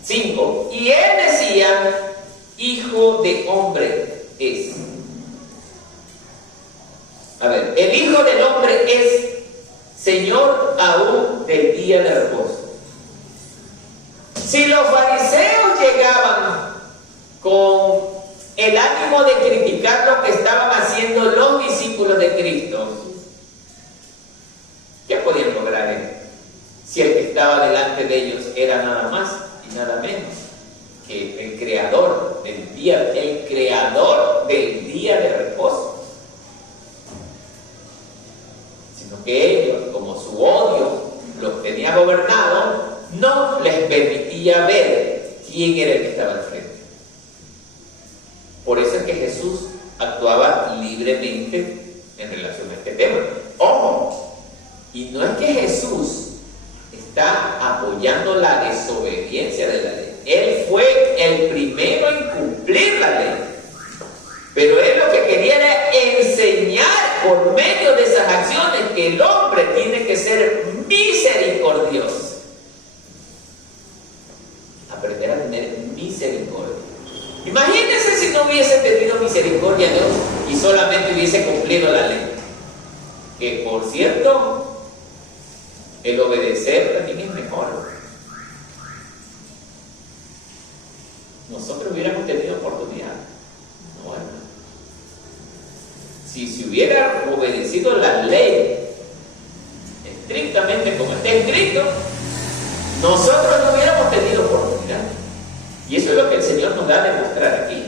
5. Y él decía, hijo de hombre es. A ver, el hijo del hombre es Señor aún del día de reposo. Si los fariseos llegaban con el ánimo de criticar lo que estaban haciendo los discípulos de Cristo, ¿qué podían lograr si el que estaba delante de ellos era nada más y nada menos que el creador del día de reposo? Sino que ellos, como su odio los tenía gobernados, no les permitía ver quién era el que estaba al frente. Por eso es que Jesús actuaba libremente en relación a este tema. ¡Ojo! Y no es que Jesús está apoyando la desobediencia de la ley. Él fue el primero en cumplir la ley. Pero él lo que quería era enseñar por medio de esas acciones que el hombre tiene que ser misericordioso. Aprender a tener misericordia. Imagínense si no hubiese tenido misericordia Dios y solamente hubiese cumplido la ley. Que por cierto, el obedecer también es mejor. Nosotros hubiéramos tenido oportunidad. Bueno, si se hubiera obedecido la ley estrictamente como está escrito, nosotros no hubiéramos tenido oportunidad. Y eso es lo que el Señor nos da a demostrar aquí.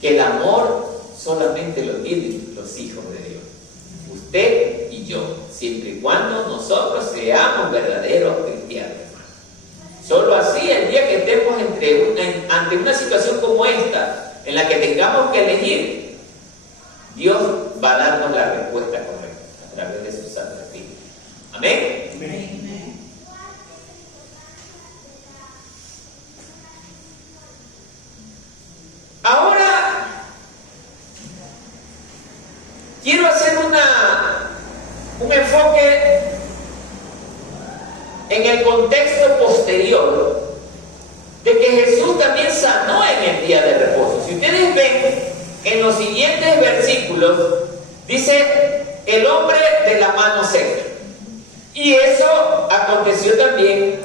Que el amor solamente lo tienen los hijos de Dios. Usted y yo, siempre y cuando nosotros seamos verdaderos cristianos. Solo así, el día que estemos ante una situación como esta, en la que tengamos que elegir, Dios va a darnos la respuesta correcta a través de su Santo Espíritu. Amén. Amén. Ahora quiero hacer un enfoque en el contexto posterior de que Jesús también sanó en el día de reposo. Si ustedes ven en los siguientes versículos, dice el hombre de la mano seca. Y eso aconteció también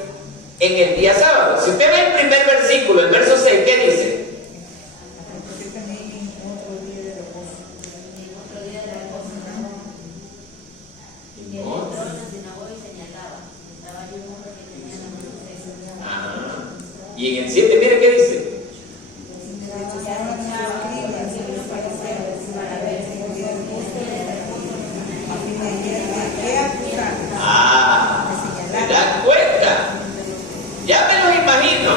en el día sábado. Si usted ve el primer versículo, el verso 6, ¿qué dice? Porque también en otro día de reposo. En otro día de reposo, y él entró en la sinagoga y señalaba. Estaba allí un hombre que tenía la mano seca. Y en el 7, mire qué dice. ¿Se dan cuenta? Ya me los imagino.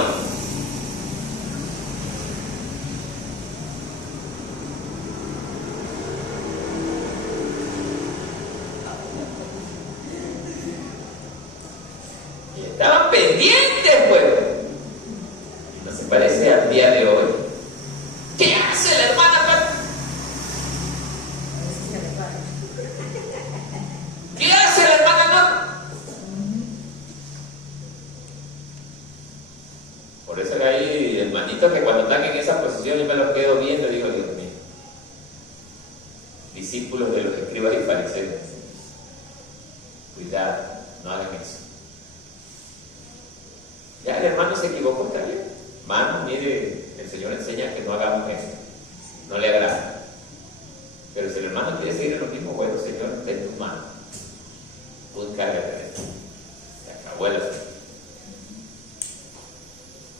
Y estaban pendientes, pues. No se parece al día de hoy. ¿Qué hace la hermana? ¿Qué hace la hermana? Por eso que hay hermanitos que cuando están en esa posición yo me los quedo viendo y digo, Dios mío, discípulos de los escribas y fariseos, cuidado, no hagan eso. Ya el hermano se equivocó, está bien. Hermano, mire, el Señor enseña que no hagamos eso, no le agrada. Pero si el hermano quiere seguir en lo mismo, bueno, Señor, ten tu mano, tú encárgate de esto. Se acabó el asunto.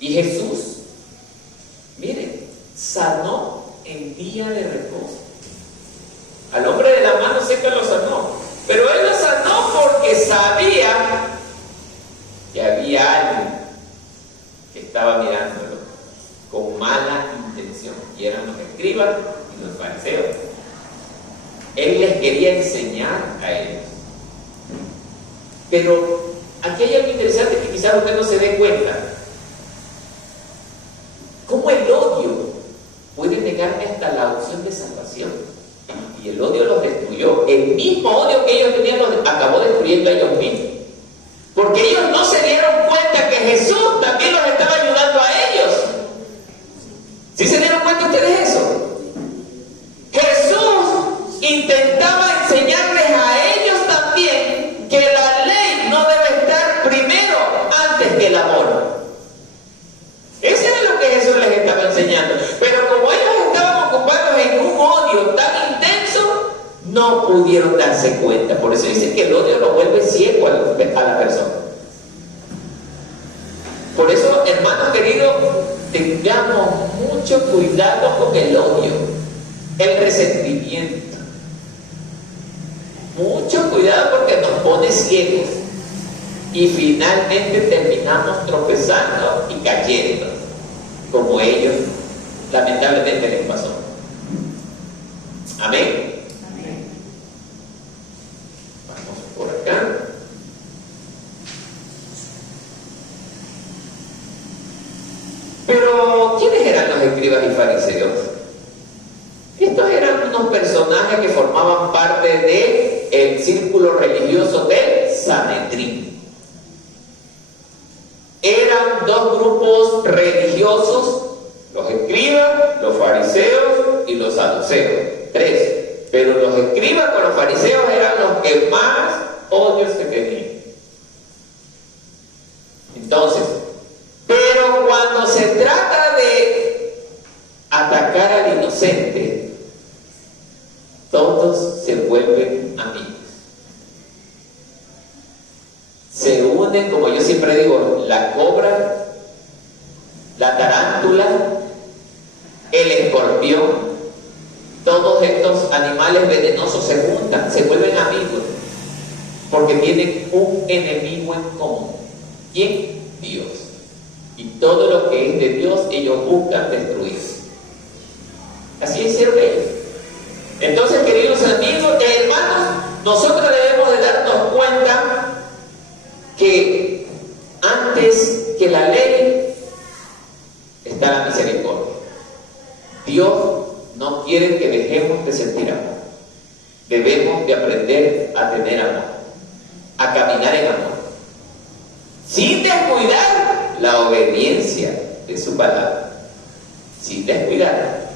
Y Jesús, miren, sanó en día de reposo. Al hombre de la mano siempre lo sanó, pero él lo sanó porque sabía que había alguien que estaba mirándolo con mala intención, y eran los escribas y los fariseos. Él les quería enseñar a ellos. Pero aquí hay algo interesante que quizás usted no se dé cuenta. ¿Cómo el odio puede negarme hasta la opción de salvación? Y el odio los destruyó. El mismo odio que ellos tenían los acabó destruyendo a ellos mismos. Porque ellos no se dieron cuenta que Jesús también los estaba ayudando a ellos. ¿Sí se dieron cuenta ustedes eso? Jesús intentaba enseñarles a ellos también que la ley no debe estar primero antes que el amor. Eso era lo que Jesús les estaba enseñando. Pero como ellos estaban ocupados en un odio tan intenso, no pudieron darse cuenta. Por eso dice que el odio lo vuelve ciego a la persona. Por eso, hermanos queridos, tengamos mucho cuidado con el odio, el resentimiento. Mucho cuidado porque nos pone ciegos. Y finalmente terminamos tropezando y cayendo, como ellos lamentablemente les pasó. Amén. Amén. Vamos por acá. Pero, ¿quiénes eran los escribas y fariseos? Estos eran unos personajes que formaban parte del círculo religioso del Sanedrín. Eran dos grupos religiosos, los escribas, los fariseos y los saduceos. 3. Pero los escribas con los fariseos eran los que más odios se tenían. Entonces, pero cuando se trata de atacar al inocente, todos se vuelven amigos. Se unen, como yo siempre digo, la cobra, la tarántula, el escorpión, todos estos animales venenosos se juntan, se vuelven amigos, porque tienen un enemigo en común. ¿Quién? Dios. Y todo lo que es de Dios, ellos buscan destruir. Así hicieron ellos. Entonces, queridos amigos e hermanos, nosotros debemos de darnos cuenta que antes que la ley está la misericordia. Dios no quiere que dejemos de sentir amor. Debemos de aprender a tener amor, a caminar en amor, sin descuidar la obediencia de su palabra, sin descuidar.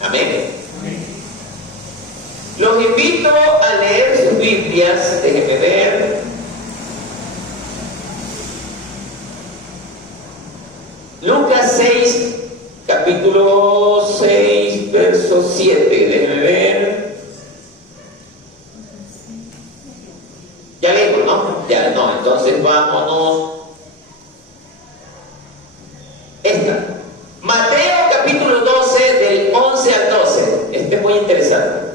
Amén. Los invito a leer sus Biblias, déjenme ver. Lucas 6, capítulo 6, verso 7, déjenme ver. Ya leímos, ¿no? Ya, no, entonces vámonos. Esta. Mateo capítulo 12, del 11 al 12. Este es muy interesante.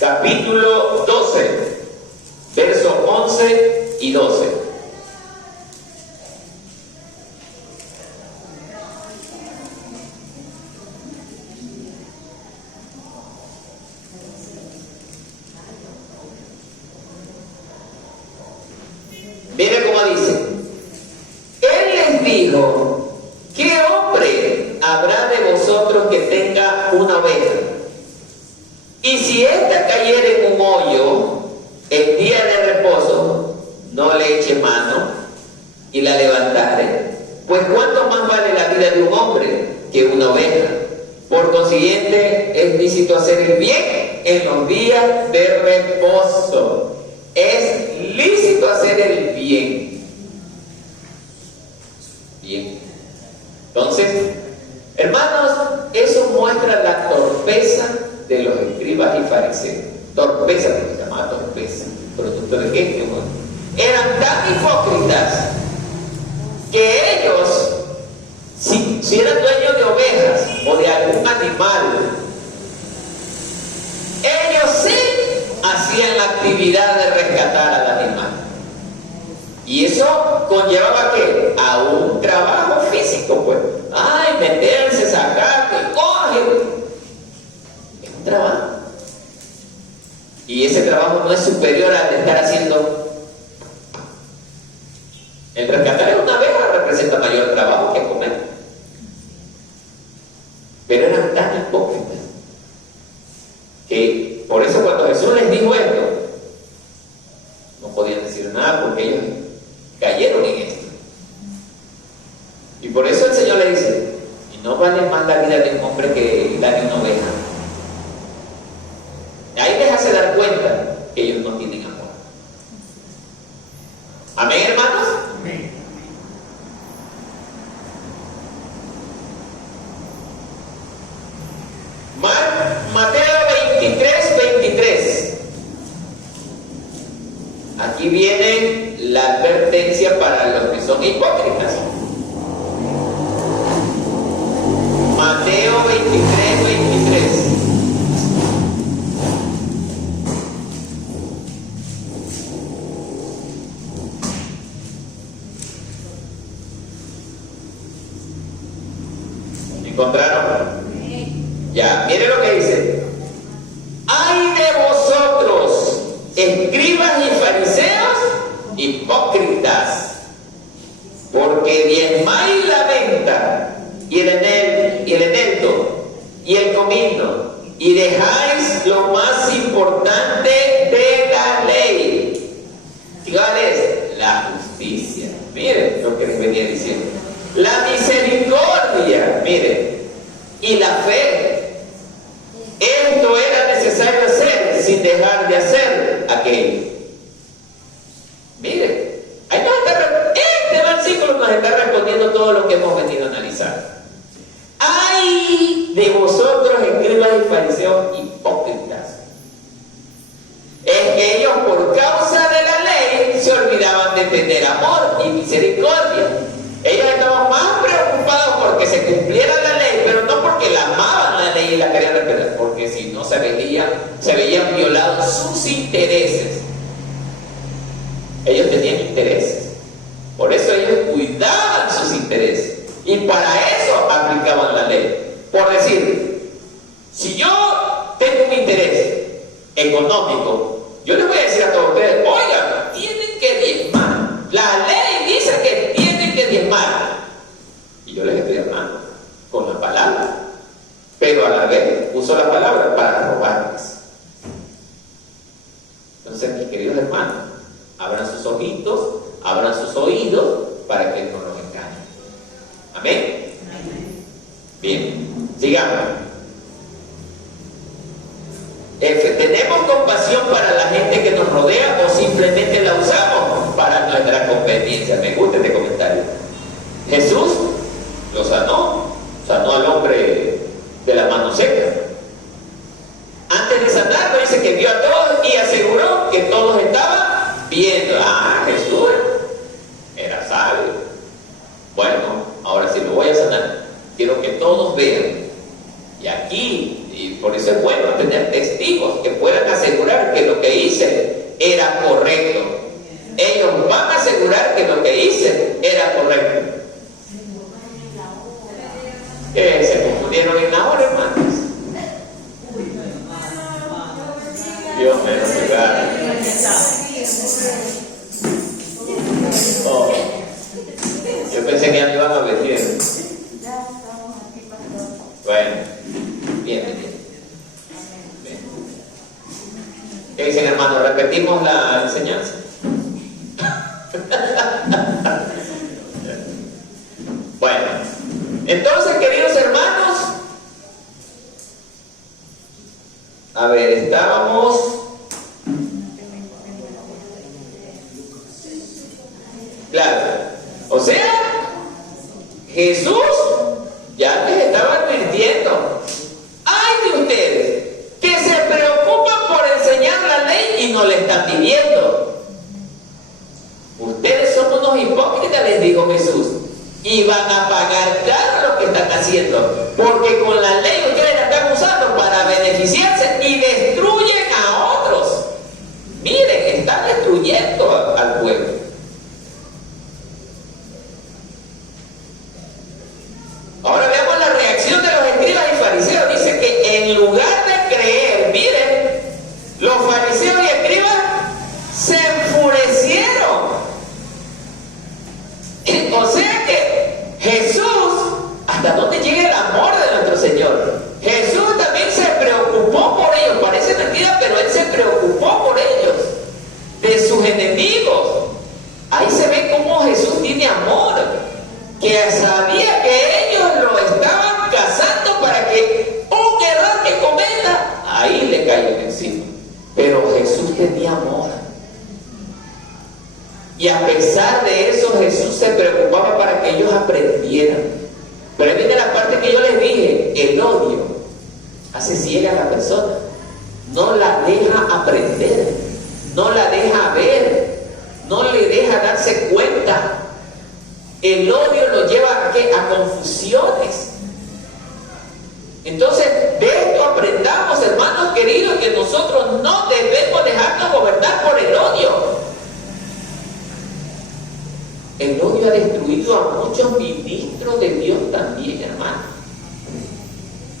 Capítulo 12, verso 11 y 12. Mira cómo dice. Él les dijo: ¿qué hombre habrá de vosotros que tenga una oveja? Y si ésta cayere en un hoyo el día de reposo, no le eche mano y la levantare, pues cuánto más vale la vida de un hombre que una oveja. Por consiguiente, es lícito hacer el bien en los días de reposo. Es lícito hacer el bien. Bien. Entonces, hermanos, eso muestra la torpeza de los escribas y fariseos. Torpeza, porque se llamaba torpeza. ¿Producto de qué? Eran tan hipócritas que ellos, si eran dueños de ovejas o de algún animal, ellos sí hacían la actividad de rescatar al animal. Y eso conllevaba ¿qué? A un trabajo físico, pues. Ay, meterse, sacar, coger. Es un trabajo. Y ese trabajo no es superior al de estar haciendo. El rescatar una abeja representa mayor trabajo que comer. Pero eran tan hipócritas que por eso cuando Jesús les dijo esto, no podían decir nada porque ellos cayeron en esto. Y por eso el Señor le dice: y no vale más la vida de un hombre que la de una oveja. Ahí les hace dar cuenta que ellos no tienen amor. ¿Amén, hermanos? Amén. Mateo 23. Aquí viene la advertencia para los que son hipócritas. Mateo 23. ¿Encontraron? Ya, miren lo que dice. ¡Ay de vosotros, escribas y fariseos, hipócritas! Porque diezmáis la venta y el eneldo y el comino, y dejáis lo más importante de la ley. ¿Cuál es? La justicia. Miren lo que les venía diciendo. La misericordia, miren, y la fe. Esto era necesario hacer sin dejar de hacer aquello. Miren, este versículo nos está respondiendo todo lo que hemos venido a analizar. ¡Ay de vosotros, escribas y fariseos hipócritas! Es que ellos, por causa de la ley, se olvidaban de tener amor y misericordia. Ellos estaban más preocupados porque se cumpliera la ley, pero no porque la amaban la ley y la querían respetar, porque si no se veían violados sus intereses. Ellos tenían intereses, por eso ellos cuidaban sus intereses y para eso aplicaban la ley. Por decir, si yo tengo un interés económico, yo les voy a decir a todos ustedes: oigan, tienen que diezmar. La ley dice que tienen que diezmar. Y yo les estoy hablando con la palabra, pero a la vez uso la palabra para robarles. Entonces, mis queridos hermanos, abran sus ojos ojitos, abran sus oídos para que no los engañen. Amén. Bien, sigamos. ¿Tenemos compasión para la gente que nos rodea o simplemente la usamos para nuestra conveniencia? Me gusta este comentario. Jesús lo sanó al hombre de la mano seca. Antes de sanarlo dice que vio a todos y aseguró que todos estaban viendo. Jesús era sabio. Bueno, ahora sí lo voy a sanar. Quiero que todos vean. Y aquí, y por eso es bueno tener testigos que puedan asegurar que lo que hice era correcto. Ellos van a asegurar que lo que hice era correcto. Se confundieron en la hora, hermanos. Dios me lo regala. Yo pensé que ya me iban a venir. Bueno, bien. ¿Qué dicen, hermanos? ¿Repetimos la enseñanza? Bueno, entonces, queridos hermanos, a ver, estábamos... Claro, o sea, Jesús ya les estaba advirtiendo. ¡Ay de ustedes! Que se preocupan por enseñar la ley y no le están viviendo. Ustedes son unos hipócritas, les dijo Jesús, y van a pagar caro lo que están haciendo, porque con la ley ustedes la están usando para beneficiarse y destruyen a otros. Miren, están destruyendo al pueblo. Ahora veamos la reacción de los escribas y fariseos. Dice que en lugar de creer, miren, los fariseos y escribas se enfurecieron. O sea que Jesús, ¿hasta dónde llega el amor de nuestro Señor? Jesús también se preocupó por ellos. Parece mentira, pero Él se preocupó por ellos, de sus enemigos. Ahí se ve cómo Jesús tiene amor, que sabía que ellos lo estaban cazando para que un error que cometa, ahí le caigan encima. Pero Jesús tenía amor. Y a pesar de eso, Jesús se preocupaba para que ellos aprendieran. Pero ahí viene la parte que yo les dije: el odio hace ciega a la persona. No la deja aprender, no la deja ver, no le deja darse cuenta. El odio lo lleva ¿a qué? A confusiones. Entonces, de esto aprendamos, hermanos queridos, que nosotros no debemos dejarnos gobernar por el odio. El odio ha destruido a muchos ministros de Dios también, hermano.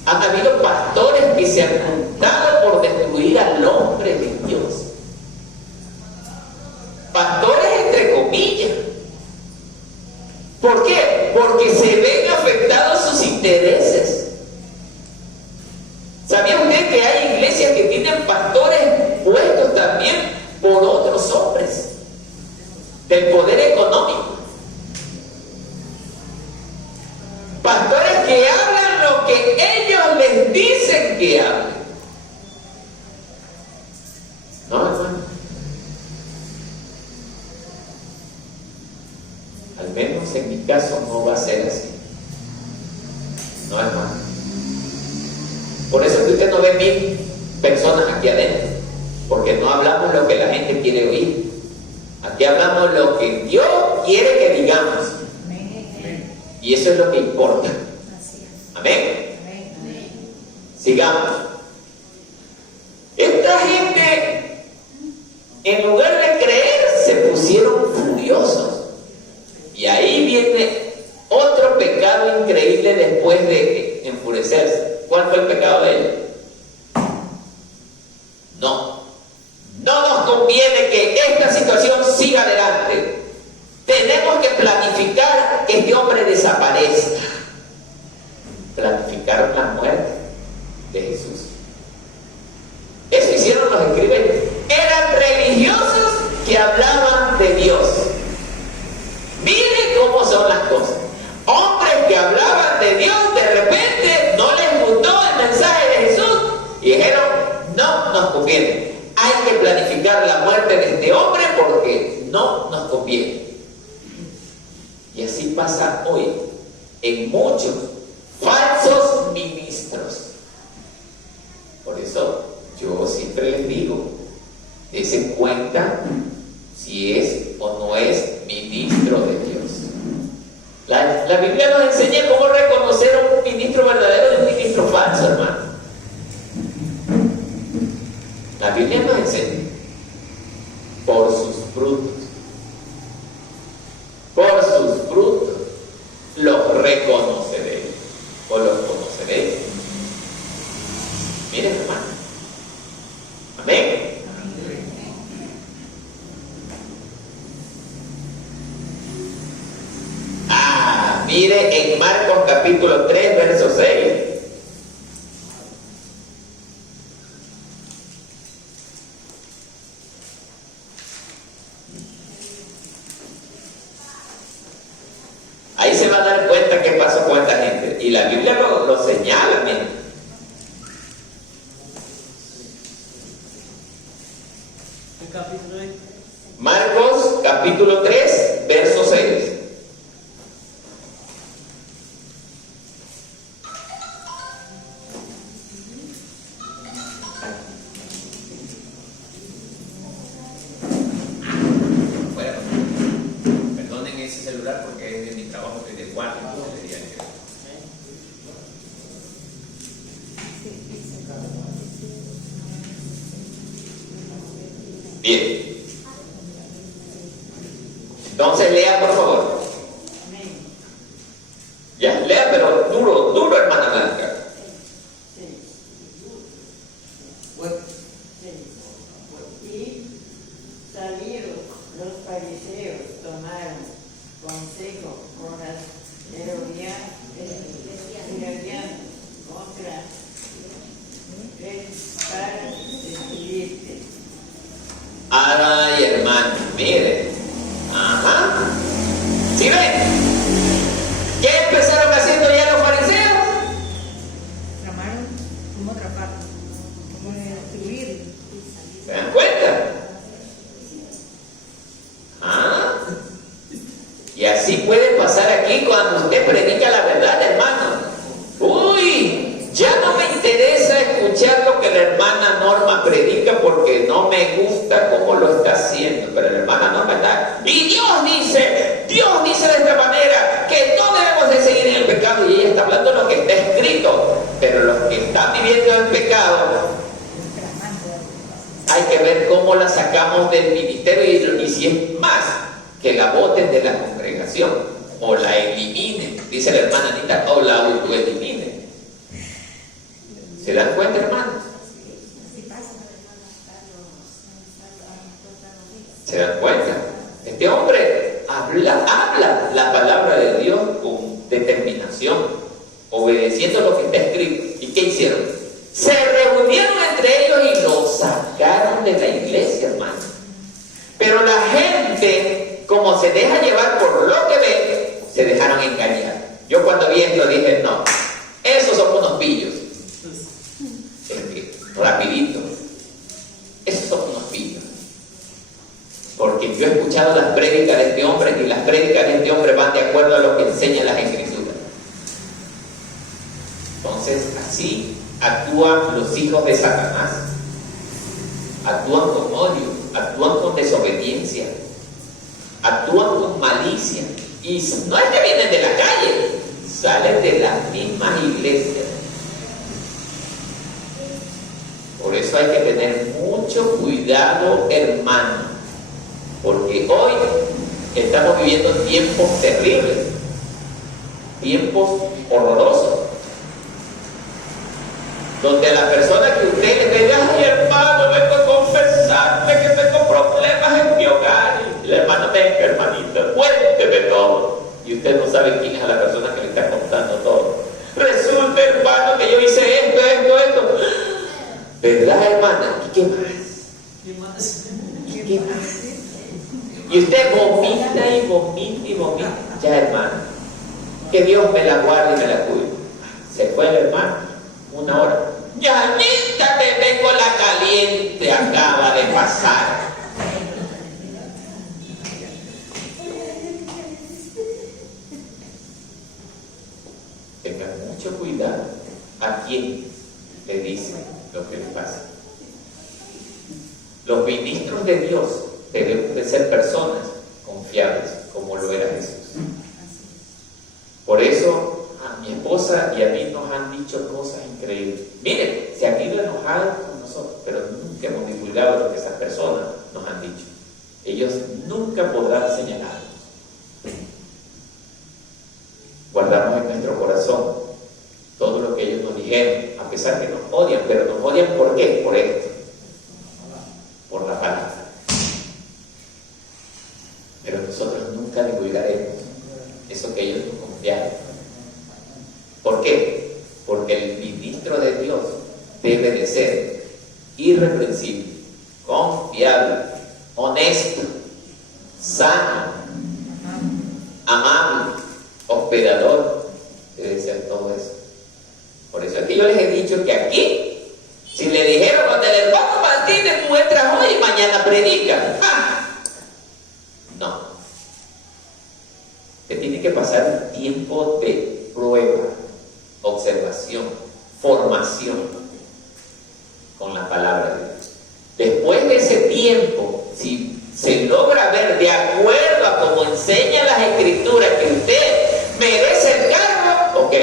Han habido pastores que se han juntado por destruir al hombre de Dios. Pastores entre comillas. ¿Por qué? Porque se ven afectados sus intereses. ¿Sabía usted que hay iglesias que tienen pastores puestos también por otros hombres del poder económico? Pastores que hablan lo que ellos les dicen que hablen. No, hermano. Al menos en mi caso no va a ser así. No, hermano. Por eso que usted no ve 1000 personas aquí adentro, porque no hablamos lo que la gente quiere oír. Aquí hablamos lo que Dios quiere que digamos. Y eso es lo que importa. Amén. Sigamos. Esta gente, en lugar de creer, se pusieron furiosos. Y ahí viene otro pecado increíble después de enfurecerse. ¿Cuál fue el pecado de ellos? No nos conviene que esta situación siga adelante. Tenemos que planificar que este hombre desaparezca. Planificaron la muerte de Jesús. Eso hicieron los escribas. Eran religiosos que hablaban hablaban de Dios. Miren cómo son las cosas. Hombres que hablaban de Dios, de repente no les gustó el mensaje de Jesús y dijeron, no nos conviene. Hay que planificar la muerte de este hombre porque no nos conviene. Y así pasa hoy en muchos falsos ministros. Por eso yo siempre les digo, dense cuenta si es o no es ministro de Dios. La Biblia nos enseña cómo reconocer a un ministro verdadero de un ministro falso, hermano. La Biblia nos enseña por sus frutos. Por sus frutos los reconoceréis o los conoceréis. Miren, hermano. Amén. Mire en Marcos capítulo 3, verso 6. Ahí se va a dar cuenta qué pasó con esta gente. Y la Biblia lo señala, miren. ¿Qué capítulo es? Marcos capítulo 3, verso 6. Porque es de mi trabajo, estoy de guardia, entonces diría que... Bien. Entonces lea, por favor. Ya, lea, pero duro, duro, hermana Blanca. Y salieron los fariseos, tomaron consejo con las herodianas contra él para destruirte. Ay, hermano, mire. Ajá. ¿Sí ven? ¿Qué empezaron haciendo ya los fariseos? Tramaron cómo atraparlo, cómo destruirlo. ¿Se dan cuenta? ¿Ah? Y así puede pasar aquí cuando usted predica la verdad, hermano. Uy, ya no me interesa escuchar lo que la hermana Norma predica porque no me gusta cómo lo está haciendo. Pero la hermana Norma está... Y Dios dice de esta manera que no debemos de seguir en el pecado. Y ella está hablando lo que está escrito. Pero los que están viviendo en pecado, hay que ver cómo la sacamos del ministerio y si es más, que la boten de la congregación o la eliminen, dice la hermana Anita, o la autoeliminen. ¿Se dan cuenta, hermanos? ¿Se dan cuenta? Este hombre habla la palabra de Dios con determinación, obedeciendo lo que está escrito. ¿Y qué hicieron? Se reunieron entre ellos y lo sacaron de la iglesia, hermano. Pero la gente, como se deja llevar por lo que ve, se dejaron engañar. Yo cuando vi esto dije, no, esos son unos pillos. Rapidito. Esos son unos pillos. Porque yo he escuchado las prédicas de este hombre y las prédicas de este hombre van de acuerdo a lo que enseñan las escrituras. Entonces, así actúan los hijos de Satanás. Actúan con odio, actúan con desobediencia, actúan con malicia. Y no es que vienen de la calle, salen de las mismas iglesias. Por eso hay que tener mucho cuidado, hermano, porque hoy estamos viviendo tiempos terribles, tiempos horrorosos, donde a la persona que usted le diga, ay hermano, vengo a confesarme que tengo problemas en mi hogar, y el hermano, venga hermanito, cuénteme todo, y usted no sabe quién es a la persona que le está contando todo. Resulta, hermano, que yo hice esto. ¿Verdad, hermana? ¿Y qué más? ¿Y qué más? Y usted vomita y vomita y vomita. Ya, hermano, que Dios me la guarde y me la cuide. Se fue el hermano, 1 hora. Ya, neta, te vengo la caliente, acaba de pasar. Tengan mucho cuidado a quién le dice lo que le pasa. Los ministros de Dios deben de ser personas confiables, como lo era Jesús. Por eso a mi esposa y a mí nos han dicho cosas increíbles. Miren, se han ido enojados con nosotros, pero nunca hemos divulgado lo que esas personas nos han dicho. Ellos nunca podrán señalarnos. Guardamos en nuestro corazón todo lo que ellos nos dijeron, a pesar que nos odian, pero nos odian ¿por qué? Por esto, por la palabra. Pero nosotros nunca divulgaremos eso que ellos nos confiaron. ¿Por qué? Porque el ministro de Dios debe de ser irreprensible, confiable, honesto, sano, amable, hospedador. Debe ser todo eso. Por eso es que yo les he dicho que aquí, si le dijeron cuando el hermano Martínez muestra hoy y mañana predica, no. Te tiene que pasar un tiempo de prueba, observación, formación con la palabra de Dios. Después de ese tiempo, si se logra ver de acuerdo a como enseñan las escrituras que usted merece el cargo, ok,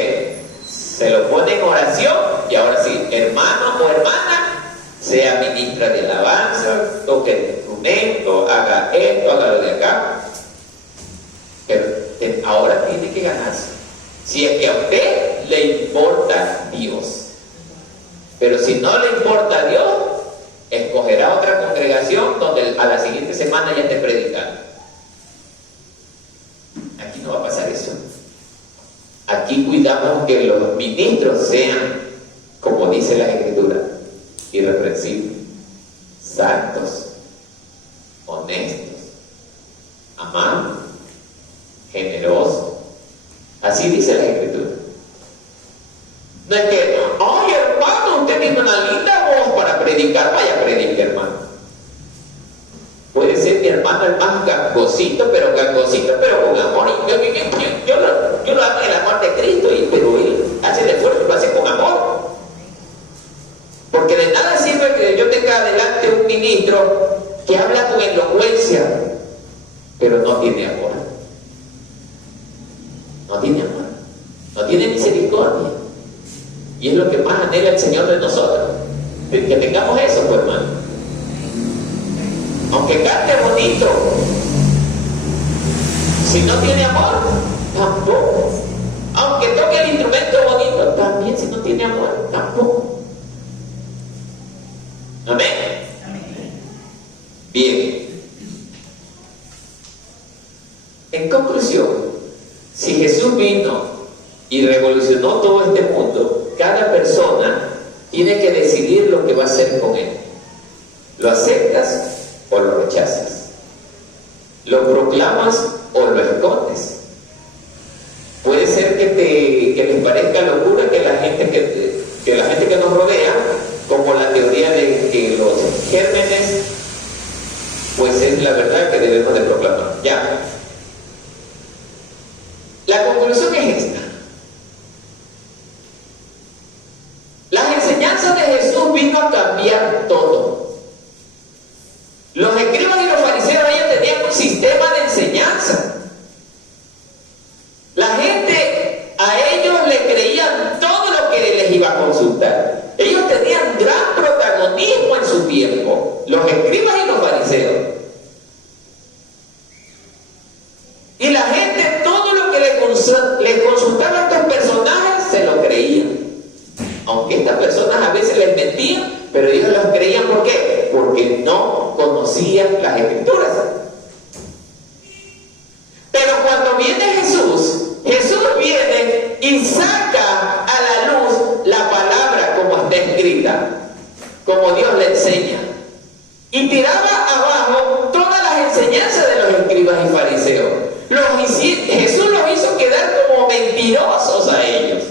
se lo pone en oración y ahora sí, hermano o hermana, sea ministra de alabanza, toque el instrumento, haga esto, haga lo de acá. Pero ahora tiene que ganarse. Si es que a usted le importa Dios. Pero si no le importa Dios, escogerá otra congregación donde a la siguiente semana ya esté predicando. Aquí no va a pasar eso. Aquí cuidamos que los ministros sean, como dice la Escritura, irreprensibles, santos, honestos, amables, generosos. Así dice la Escritura. No es que, ay hermano, usted tiene una linda voz para predicar, vaya a predicar, hermano. Puede ser mi hermano el más gangosito, pero con amor. Yo lo hago en el amor de Cristo, pero él hace el esfuerzo, lo hace con amor. Porque de nada sirve que yo tenga adelante un ministro que habla con elocuencia, pero no tiene amor. No tiene amor, no tiene misericordia. Y es lo que más anhela el Señor de nosotros, de que tengamos eso, pues, hermano. Aunque cante bonito, si no tiene amor, tampoco. Aunque toque el instrumento bonito, también si no tiene amor, tampoco. Amén. Bien. En conclusión, si Jesús vino y revolucionó todo este mundo, cada persona tiene que decidir lo que va a hacer con él. ¿Lo aceptas o lo rechazas? ¿Lo proclamas o lo escondes? Puede ser que les parezca locura que la gente que nos rodea, como la teoría de que los gérmenes, pues es la verdad que debemos de proclamar. Ya. La conclusión es esta. Las enseñanzas de Jesús vino a cambiar todo. Los escribas y los fariseos, ellos tenían un sistema de enseñanza. La gente, a ellos le creían todo lo que les iba a consultar. Ellos tenían gran protagonismo en su tiempo, los escribas y los fariseos. Y la gente, todo lo que les consultaba a estos personajes, se lo creían. Aunque estas personas a veces les mentían, pero ellos los creían. ¿Por qué? Porque no conocían las escrituras. Pero cuando viene Jesús viene y saca a la luz la palabra como está escrita, como Dios le enseña, y tiraba abajo todas las enseñanzas de los escribas y fariseos. Jesús los hizo quedar como mentirosos a ellos.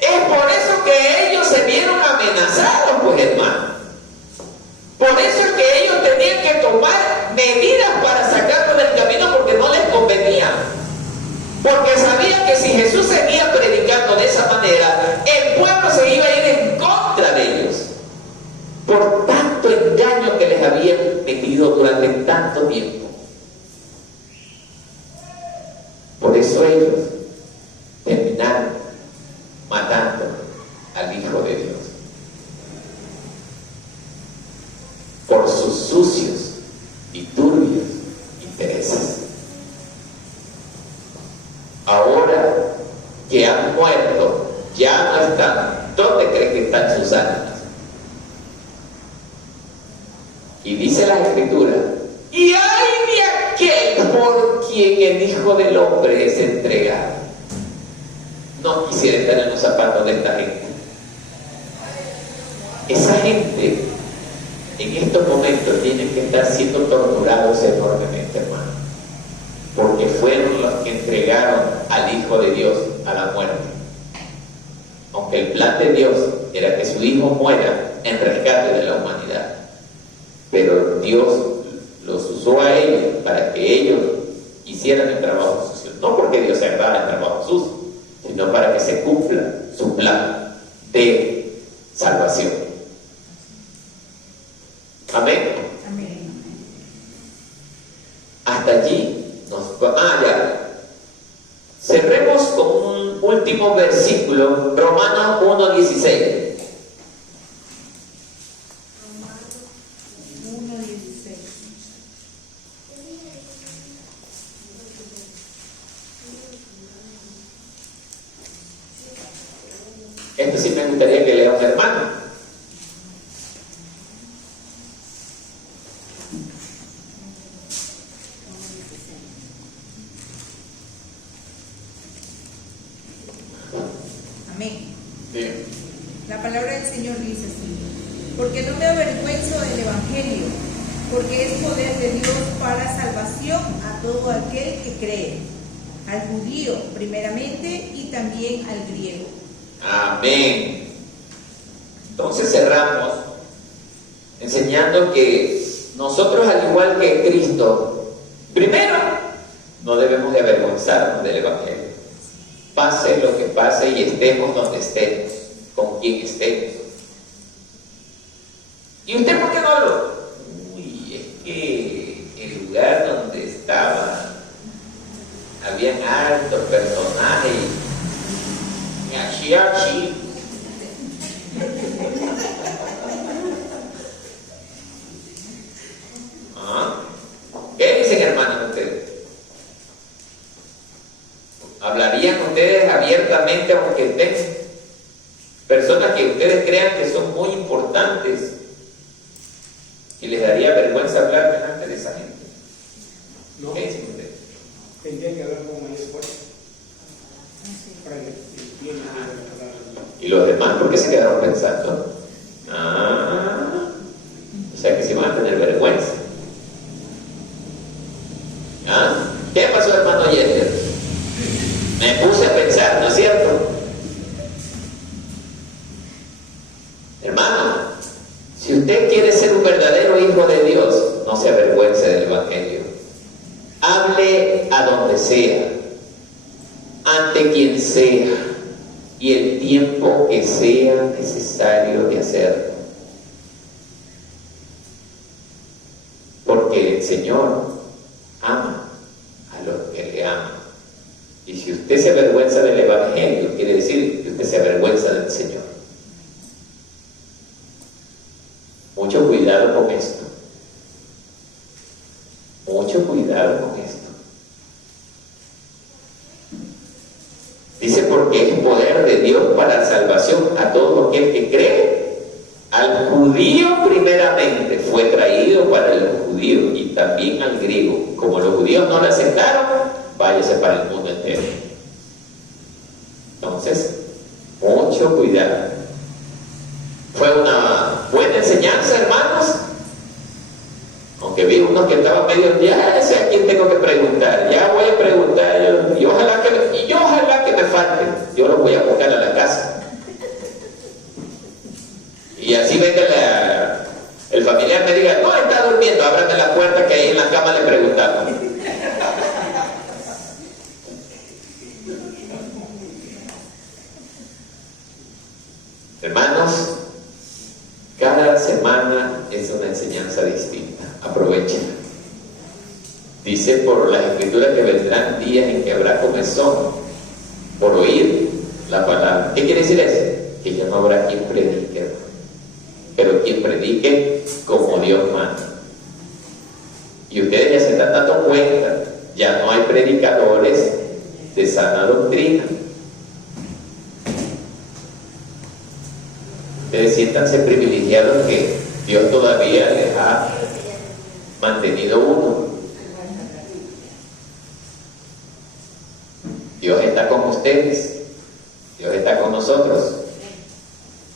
Es por eso que ellos se vieron amenazados, pues, hermano. Por eso es que ellos tenían que tomar medidas para sacarlos del camino, porque no les convenía. Porque sabían que si Jesús seguía predicando de esa manera, el pueblo se iba a ir en contra de ellos. Por tanto engaño que les habían metido durante tanto tiempo. Por eso ellos terminaron matando al Hijo de Dios. Por sus sucios y turbios intereses. Ahora que han muerto, ya no están. ¿Dónde creen que están sus almas? Y dice la Escritura: y hay de aquel por quien el Hijo del Hombre es entregado. No quisiera estar en los zapatos de esta gente. Esa gente en estos momentos tienen que estar siendo torturados enormemente, hermano, porque fueron los que entregaron al Hijo de Dios a la muerte. Aunque el plan de Dios era que su Hijo muera en rescate de la humanidad, pero Dios los usó a ellos para que ellos hicieran el trabajo sucio. No porque Dios se agrada el trabajo sucio, sino para que se cumpla su plan de salvación. Amén. Amén. Hasta allí ya. Cerremos con un último versículo, Romanos 1:16. 1:16. Esto sí me gustaría que lea un hermano. Amén. Sí. La palabra del Señor dice así: porque no me avergüenzo del Evangelio, porque es poder de Dios para salvación a todo aquel que cree, al judío primeramente y también al griego. Amén. Entonces cerramos enseñando que nosotros, al igual que Cristo, primero no debemos de avergonzarnos del Evangelio. Pase lo que pase y estemos donde estemos, con quien estemos. ¿Y usted por qué no habló? Uy, es que el lugar donde estaba, habían altos personajes, y así. ¿Qué dicen, hermanos, ustedes? ¿Hablarían ustedes abiertamente aunque estén personas que ustedes crean que son muy importantes y les daría vergüenza hablar delante de esa gente? No. ¿Qué dicen ustedes? Tendría que haber como mayor fuerza. Para que entiendan ¿Y los demás por qué se quedaron pensando? O sea que sí van a tener vergüenza. ¿Qué pasó, hermano Yeter? Me puse a pensar, ¿no es cierto? Hermano, si usted quiere ser un verdadero hijo de Dios, no se avergüence del Evangelio. Hable a donde sea, ante quien sea, y el tiempo que sea necesario de hacerlo. Porque el Señor ama a los que le aman. Y si usted se avergüenza del Evangelio, quiere decir que usted se avergüenza del Señor. Mucho cuidado con esto. Mucho cuidado con esto. Dice, porque es poder de Dios para salvación a todo aquel que cree. Al judío primeramente fue traído para el judío y también al griego. Como los judíos no lo aceptaron, váyase para el mundo entero. Entonces, mucho cuidado. Fue una buena enseñanza, hermanos. Aunque Porque vi unos que estaban medio, ya sé a quién tengo que preguntar, ya voy a preguntar, y ojalá que me falte, yo los voy a buscar a la casa. Y así venga el familiar me diga, no, está durmiendo, ábrame la puerta que ahí en la cama le preguntamos. Hermanos, cada semana es una enseñanza distinta. Aprovechen. Dice por las escrituras que vendrán días en que habrá comezón por oír la palabra. ¿Qué quiere decir eso? Que ya no habrá quien predique, pero quien predique como Dios manda. Y ustedes ya se están dando cuenta, ya no hay predicadores de sana doctrina. Ustedes siéntanse privilegiados que Dios todavía les ha mantenido uno. Dios está con ustedes, Dios está con nosotros.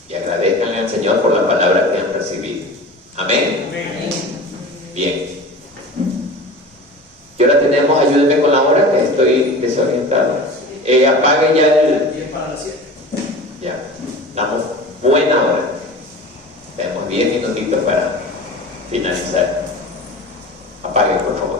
Y agradezcanle al Señor por la palabra que han recibido. Amén. Bien. ¿Qué hora tenemos? Ayúdenme con la hora que estoy desorientado. Apague ya el... 10 para las 7. Ya, damos buena hora. Tenemos 10 minutitos para finalizar. Apague, por favor.